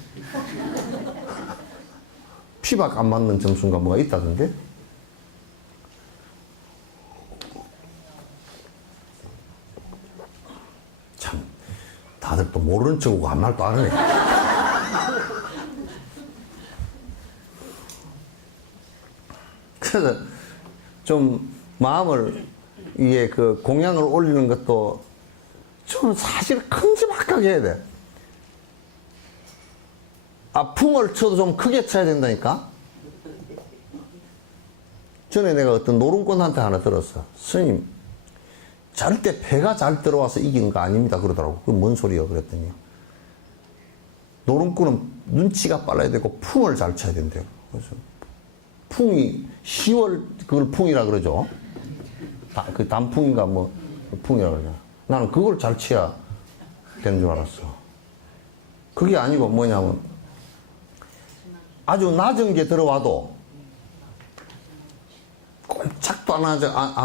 피박 안 맞는 점수인가 뭐가 있다던데? 참, 다들 또 모르는 척하고 한 말도 안 하네. 그래서 좀 마음을 위에 그 공양을 올리는 것도 좀 사실 큼지막하게 해야 돼. 아, 풍을 쳐도 좀 크게 쳐야 된다니까? 전에 내가 어떤 노름꾼한테 하나 들었어. 스님, 절대 배가 잘 들어와서 이기는 거 아닙니다. 그러더라고. 그게 뭔 소리야? 그랬더니. 노름꾼은 눈치가 빨라야 되고 풍을 잘 쳐야 된대요. 그래서 풍이 10월 그걸 풍이라 그러죠. 그 단풍인가 뭐 풍이라 그러죠. 나는 그걸 잘 쳐야 되는 줄 알았어. 그게 아니고 뭐냐면 아주 낮은 게 들어와도 꼼짝도 안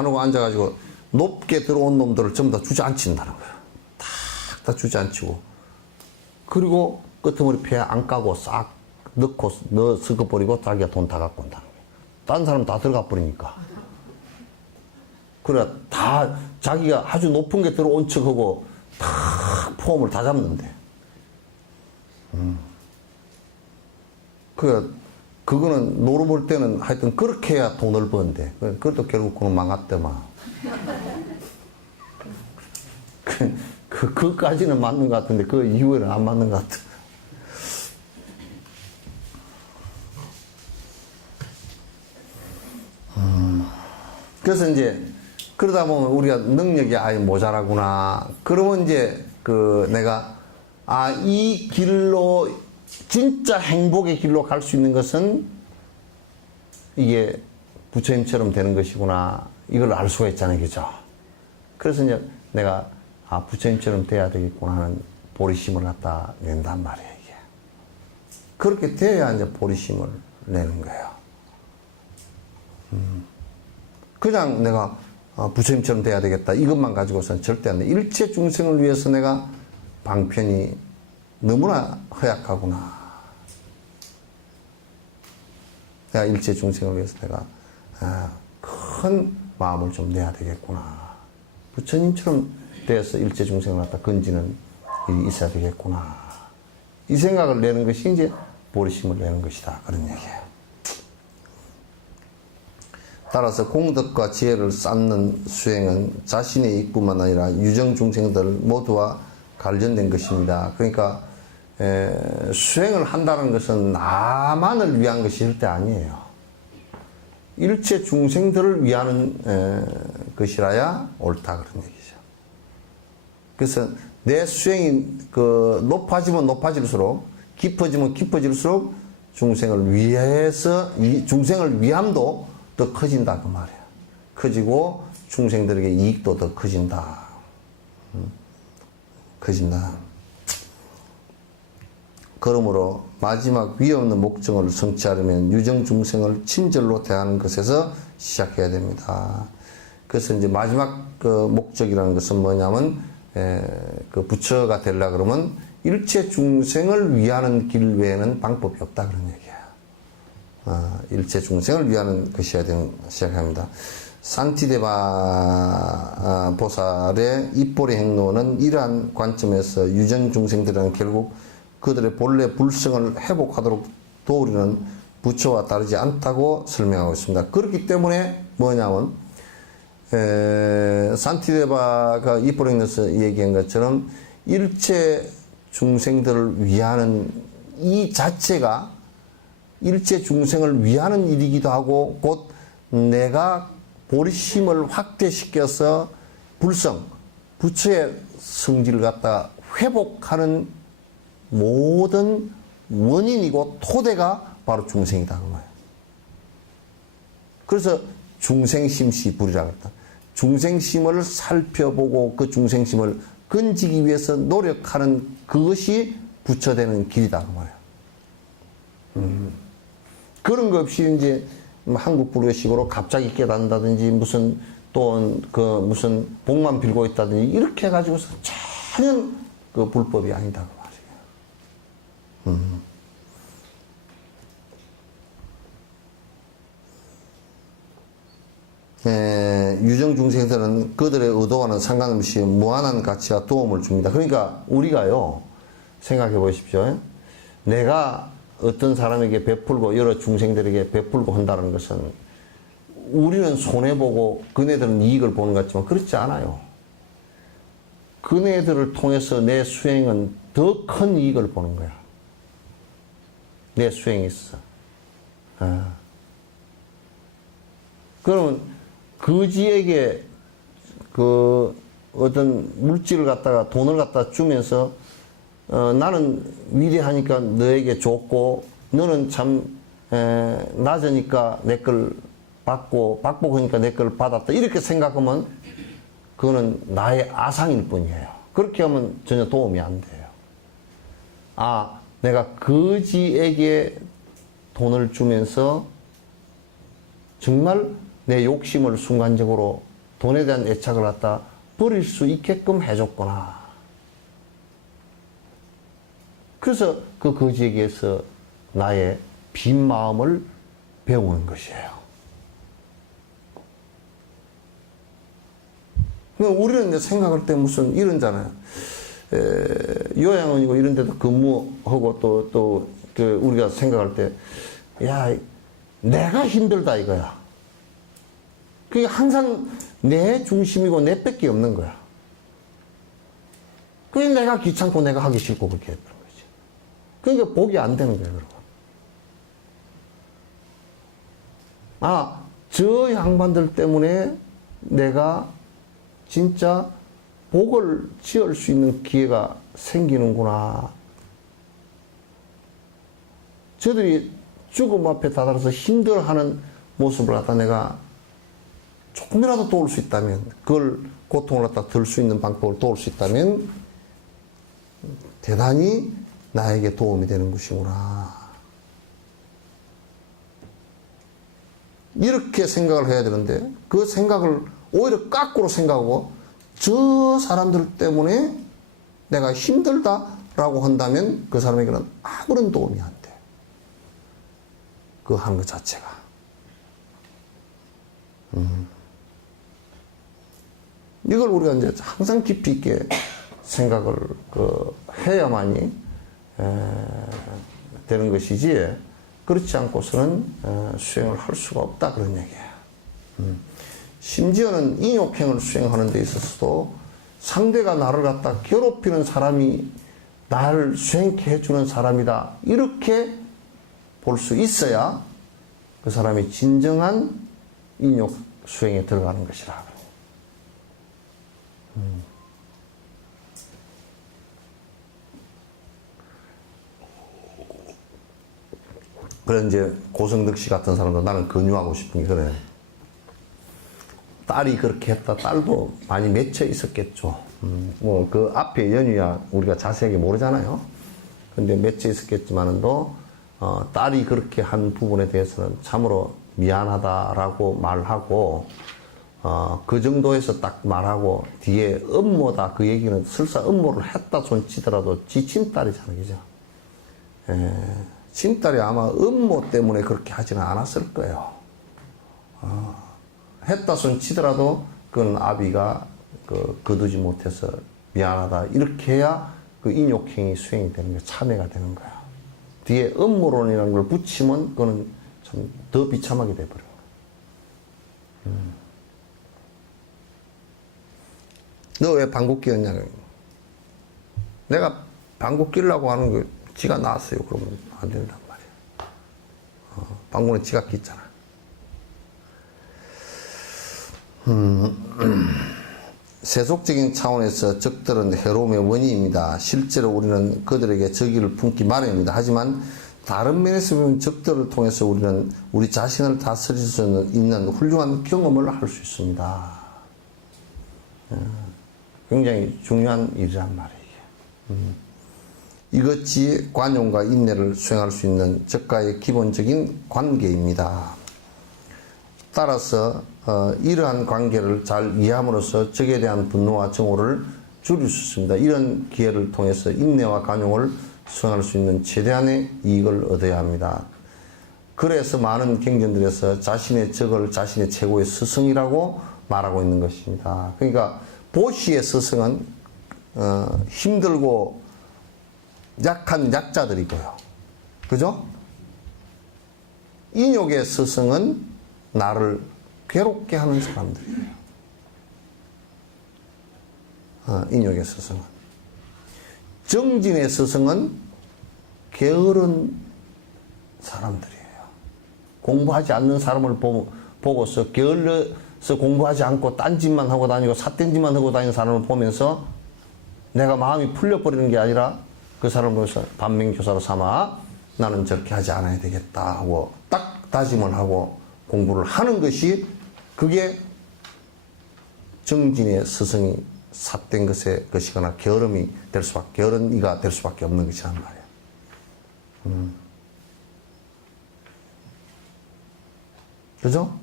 하고 앉아가지고 높게 들어온 놈들을 전부 다 주저앉힌다는 거야. 다 주저앉히고. 그리고 끄트머리 폐 안 까고 싹 넣어 섞어버리고 자기가 돈 다 갖고 온다는 거야. 다른 사람 다 들어가 버리니까. 그래, 다 자기가 아주 높은 게 들어온 척하고 다 폼을 다 잡는데. 그거는 노름을 때는 하여튼 그렇게 해야 돈을 버는데. 그것도 결국 그는 망했더만. 그까지는 맞는 것 같은데 그 이후에는 안 맞는 것 같아. 그래서 이제 그러다 보면 우리가 능력이 아예 모자라구나. 그러면 이제 내가 이 길로 진짜 행복의 길로 갈 수 있는 것은 이게 부처님처럼 되는 것이구나. 이걸 알 수가 있잖아요. 그죠? 그래서 이제 내가 부처님처럼 돼야 되겠구나 하는 보리심을 갖다 낸단 말이에요. 이게. 그렇게 돼야 이제 보리심을 내는 거예요. 그냥 내가 부처님처럼 돼야 되겠다 이것만 가지고서는 절대 안 돼. 일체 중생을 위해서 내가 방편이 너무나 허약하구나. 내가 일체 중생을 위해서 내가 큰 마음을 좀 내야 되겠구나. 부처님처럼 돼서 일체 중생을 갖다 건지는 일이 있어야 되겠구나. 이 생각을 내는 것이 이제 보리심을 내는 것이다. 그런 얘기예요. 따라서 공덕과 지혜를 쌓는 수행은 자신의 이익뿐만 아니라 유정 중생들 모두와 관련된 것입니다. 그러니까 수행을 한다는 것은 나만을 위한 것이 절대 아니에요. 일체 중생들을 위하는 것이라야 옳다 그런 얘기죠. 그래서 내 수행이 높아지면 높아질수록 깊어지면 깊어질수록 중생을 위해서 이 중생을 위함도 더 커진다 그 말이야. 커지고 중생들에게 이익도 더 커진다. 커진다. 그러므로 마지막 위없는 목적을 성취하려면 유정 중생을 친절로 대하는 것에서 시작해야 됩니다. 그래서 이제 마지막 목적이라는 것은 뭐냐면 부처가 되려 그러면 일체 중생을 위하는 길 외에는 방법이 없다 그런 얘기예요. 일체 중생을 위하는 것이어야 되는 시작합니다. 산티데바 보살의 입보리 행로는 이러한 관점에서 유정 중생들은 결국 그들의 본래 불성을 회복하도록 도우려는 부처와 다르지 않다고 설명하고 있습니다. 그렇기 때문에 뭐냐면 산티데바가 입보리 행로에서 얘기한 것처럼 일체 중생들을 위하는 이 자체가 일체 중생을 위하는 일이기도 하고 곧 내가 보리심을 확대시켜서 불성, 부처의 성질을 갖다 회복하는 모든 원인이고 토대가 바로 중생이다 그 말이에요. 그래서 중생심시 불이라고 했다. 중생심을 살펴보고 그 중생심을 건지기 위해서 노력하는 그것이 부처되는 길이다 그 말이에요. 그런 거 없이 이제 한국 불교식으로 갑자기 깨닫는다든지 무슨 무슨 복만 빌고 있다든지 이렇게 해가지고서 전혀 그 불법이 아니다 그 말이에요. 유정 중생들은 그들의 의도와는 상관없이 무한한 가치와 도움을 줍니다. 그러니까 우리가요 생각해 보십시오. 내가 어떤 사람에게 베풀고 여러 중생들에게 베풀고 한다는 것은 우리는 손해보고 그네들은 이익을 보는 것 같지만 그렇지 않아요. 그네들을 통해서 내 수행은 더 큰 이익을 보는 거야. 내 수행이 있어. 그러면 거지에게 그 어떤 물질을 갖다가 돈을 갖다 주면서 나는 위대하니까 너에게 줬고 너는 참 낮으니까 내 걸 받고 박복하니까 내 걸 받았다 이렇게 생각하면 그거는 나의 아상일 뿐이에요. 그렇게 하면 전혀 도움이 안 돼요. 아, 내가 거지에게 돈을 주면서 정말 내 욕심을 순간적으로 돈에 대한 애착을 갖다 버릴 수 있게끔 해줬구나. 그래서 그 거지에게서 나의 빈 마음을 배우는 것이에요. 우리는 이제 생각할 때 무슨 이런잖아요. 요양원이고 이런 데도 근무하고 또 우리가 생각할 때, 야, 내가 힘들다 이거야. 그게 항상 내 중심이고 내 뺏기 없는 거야. 그게 내가 귀찮고 내가 하기 싫고 그렇게 했던 거지. 그러니까 복이 안 되는 거예요, 여러분. 아, 저 양반들 때문에 내가 진짜 복을 지을 수 있는 기회가 생기는구나. 저들이 죽음 앞에 다다라서 힘들어하는 모습을 갖다 내가 조금이라도 도울 수 있다면, 그걸 고통을 갖다 들 수 있는 방법을 도울 수 있다면 대단히 나에게 도움이 되는 것이구나. 이렇게 생각을 해야 되는데 그 생각을 오히려 거꾸로 생각하고 저 사람들 때문에 내가 힘들다라고 한다면 그 사람에게는 아무런 도움이 안 돼. 그거 하는 것 자체가. 이걸 우리가 이제 항상 깊이 있게 생각을 해야만이 되는 것이지, 그렇지 않고서는 수행을 할 수가 없다, 그런 얘기예요. 심지어는 인욕행을 수행하는 데 있어서도 상대가 나를 갖다 괴롭히는 사람이 나를 수행케 해주는 사람이다, 이렇게 볼 수 있어야 그 사람이 진정한 인욕 수행에 들어가는 것이라. 그래, 이제 고성득 씨 같은 사람도 나는 권유하고 싶은 게 그래. 딸이 그렇게 했다. 딸도 많이 맺혀 있었겠죠. 뭐 그 앞에 연유야 우리가 자세하게 모르잖아요. 근데 맺혀 있었겠지만은도 딸이 그렇게 한 부분에 대해서는 참으로 미안하다라고 말하고, 그 정도에서 딱 말하고 뒤에 음모다 그 얘기는 설사 음모를 했다 손치더라도 지 친딸이잖아요, 그죠? 친딸이 아마 음모 때문에 그렇게 하지는 않았을 거예요. 했다 손치더라도 그건 아비가 거두지 못해서 미안하다 이렇게 해야 그 인욕행위 수행이 되는 거야. 참회가 되는 거야. 뒤에 음모론이라는 걸 붙이면 그거는 참 더 비참하게 돼버려. 너 왜 방귀 뀌었냐? 내가 방귀 뀌려고 하는 거 지가 나왔어요. 그러면 안 된단 말이야. 방귀는 지가 뀌잖아. 세속적인 차원에서 적들은 해로움의 원인입니다. 실제로 우리는 그들에게 적의를 품기 마련입니다. 하지만 다른 면에서 보면 적들을 통해서 우리는 우리 자신을 다스릴 수 있는 훌륭한 경험을 할 수 있습니다. 굉장히 중요한 일이란 말이에요. 이것이 관용과 인내를 수행할 수 있는 적과의 기본적인 관계입니다. 따라서 이러한 관계를 잘 이해함으로써 적에 대한 분노와 증오를 줄일 수 있습니다. 이런 기회를 통해서 인내와 관용을 수행할 수 있는 최대한의 이익을 얻어야 합니다. 그래서 많은 경전들에서 자신의 적을 자신의 최고의 스승이라고 말하고 있는 것입니다. 그러니까 보시의 스승은 힘들고 약한 약자들이고요. 그죠? 인욕의 스승은 나를 괴롭게 하는 사람들이에요. 인욕의 스승은. 정진의 스승은 게으른 사람들이에요. 공부하지 않는 사람을 보고서 게을러서 공부하지 않고 딴짓만 하고 다니고 삿댄짓만 하고 다니는 사람을 보면서 내가 마음이 풀려버리는 게 아니라 그 사람을 보면서 반면교사로 삼아 나는 저렇게 하지 않아야 되겠다 하고 딱 다짐을 하고 공부를 하는 것이 그게 정진의 스승이 삿된 것이거나 게으름이 게으른이가 될 수밖에 없는 것이란 말이에요. 그죠?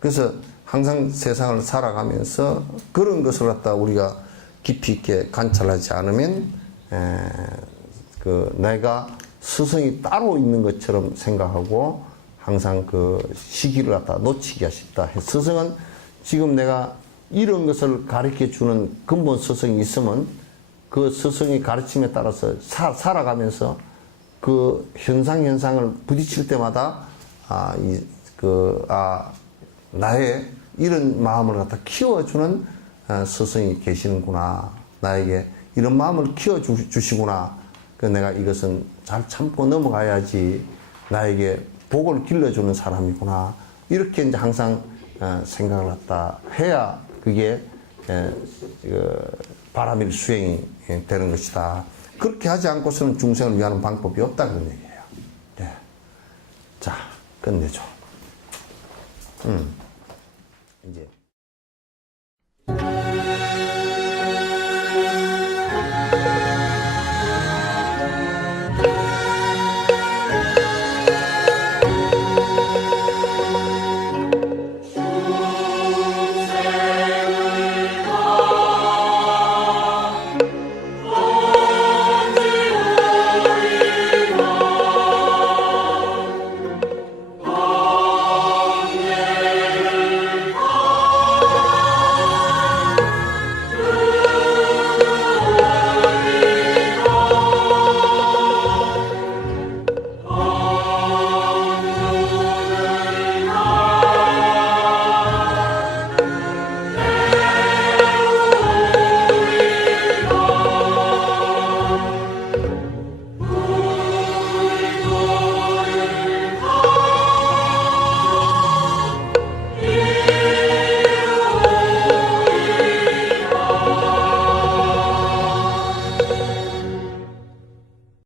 그래서 항상 세상을 살아가면서 그런 것을 갖다 우리가 깊이 있게 관찰하지 않으면 내가 스승이 따로 있는 것처럼 생각하고 항상 그 시기를 갖다 놓치기가 쉽다. 스승은 지금 내가 이런 것을 가르쳐 주는 근본 스승이 있으면 그 스승의 가르침에 따라서 살아가면서 그 현상을 부딪힐 때마다 나의 이런 마음을 갖다 키워주는 스승이 계시는구나. 나에게 이런 마음을 키워주시구나. 내가 이것은 잘 참고 넘어가야지 나에게 복을 길러주는 사람이구나. 이렇게 이제 항상 생각을 갖다 해야 그게 바람일 수행이 되는 것이다. 그렇게 하지 않고서는 중생을 위하는 방법이 없다 그런 얘기예요. 네. 자, 끝내죠. 이제.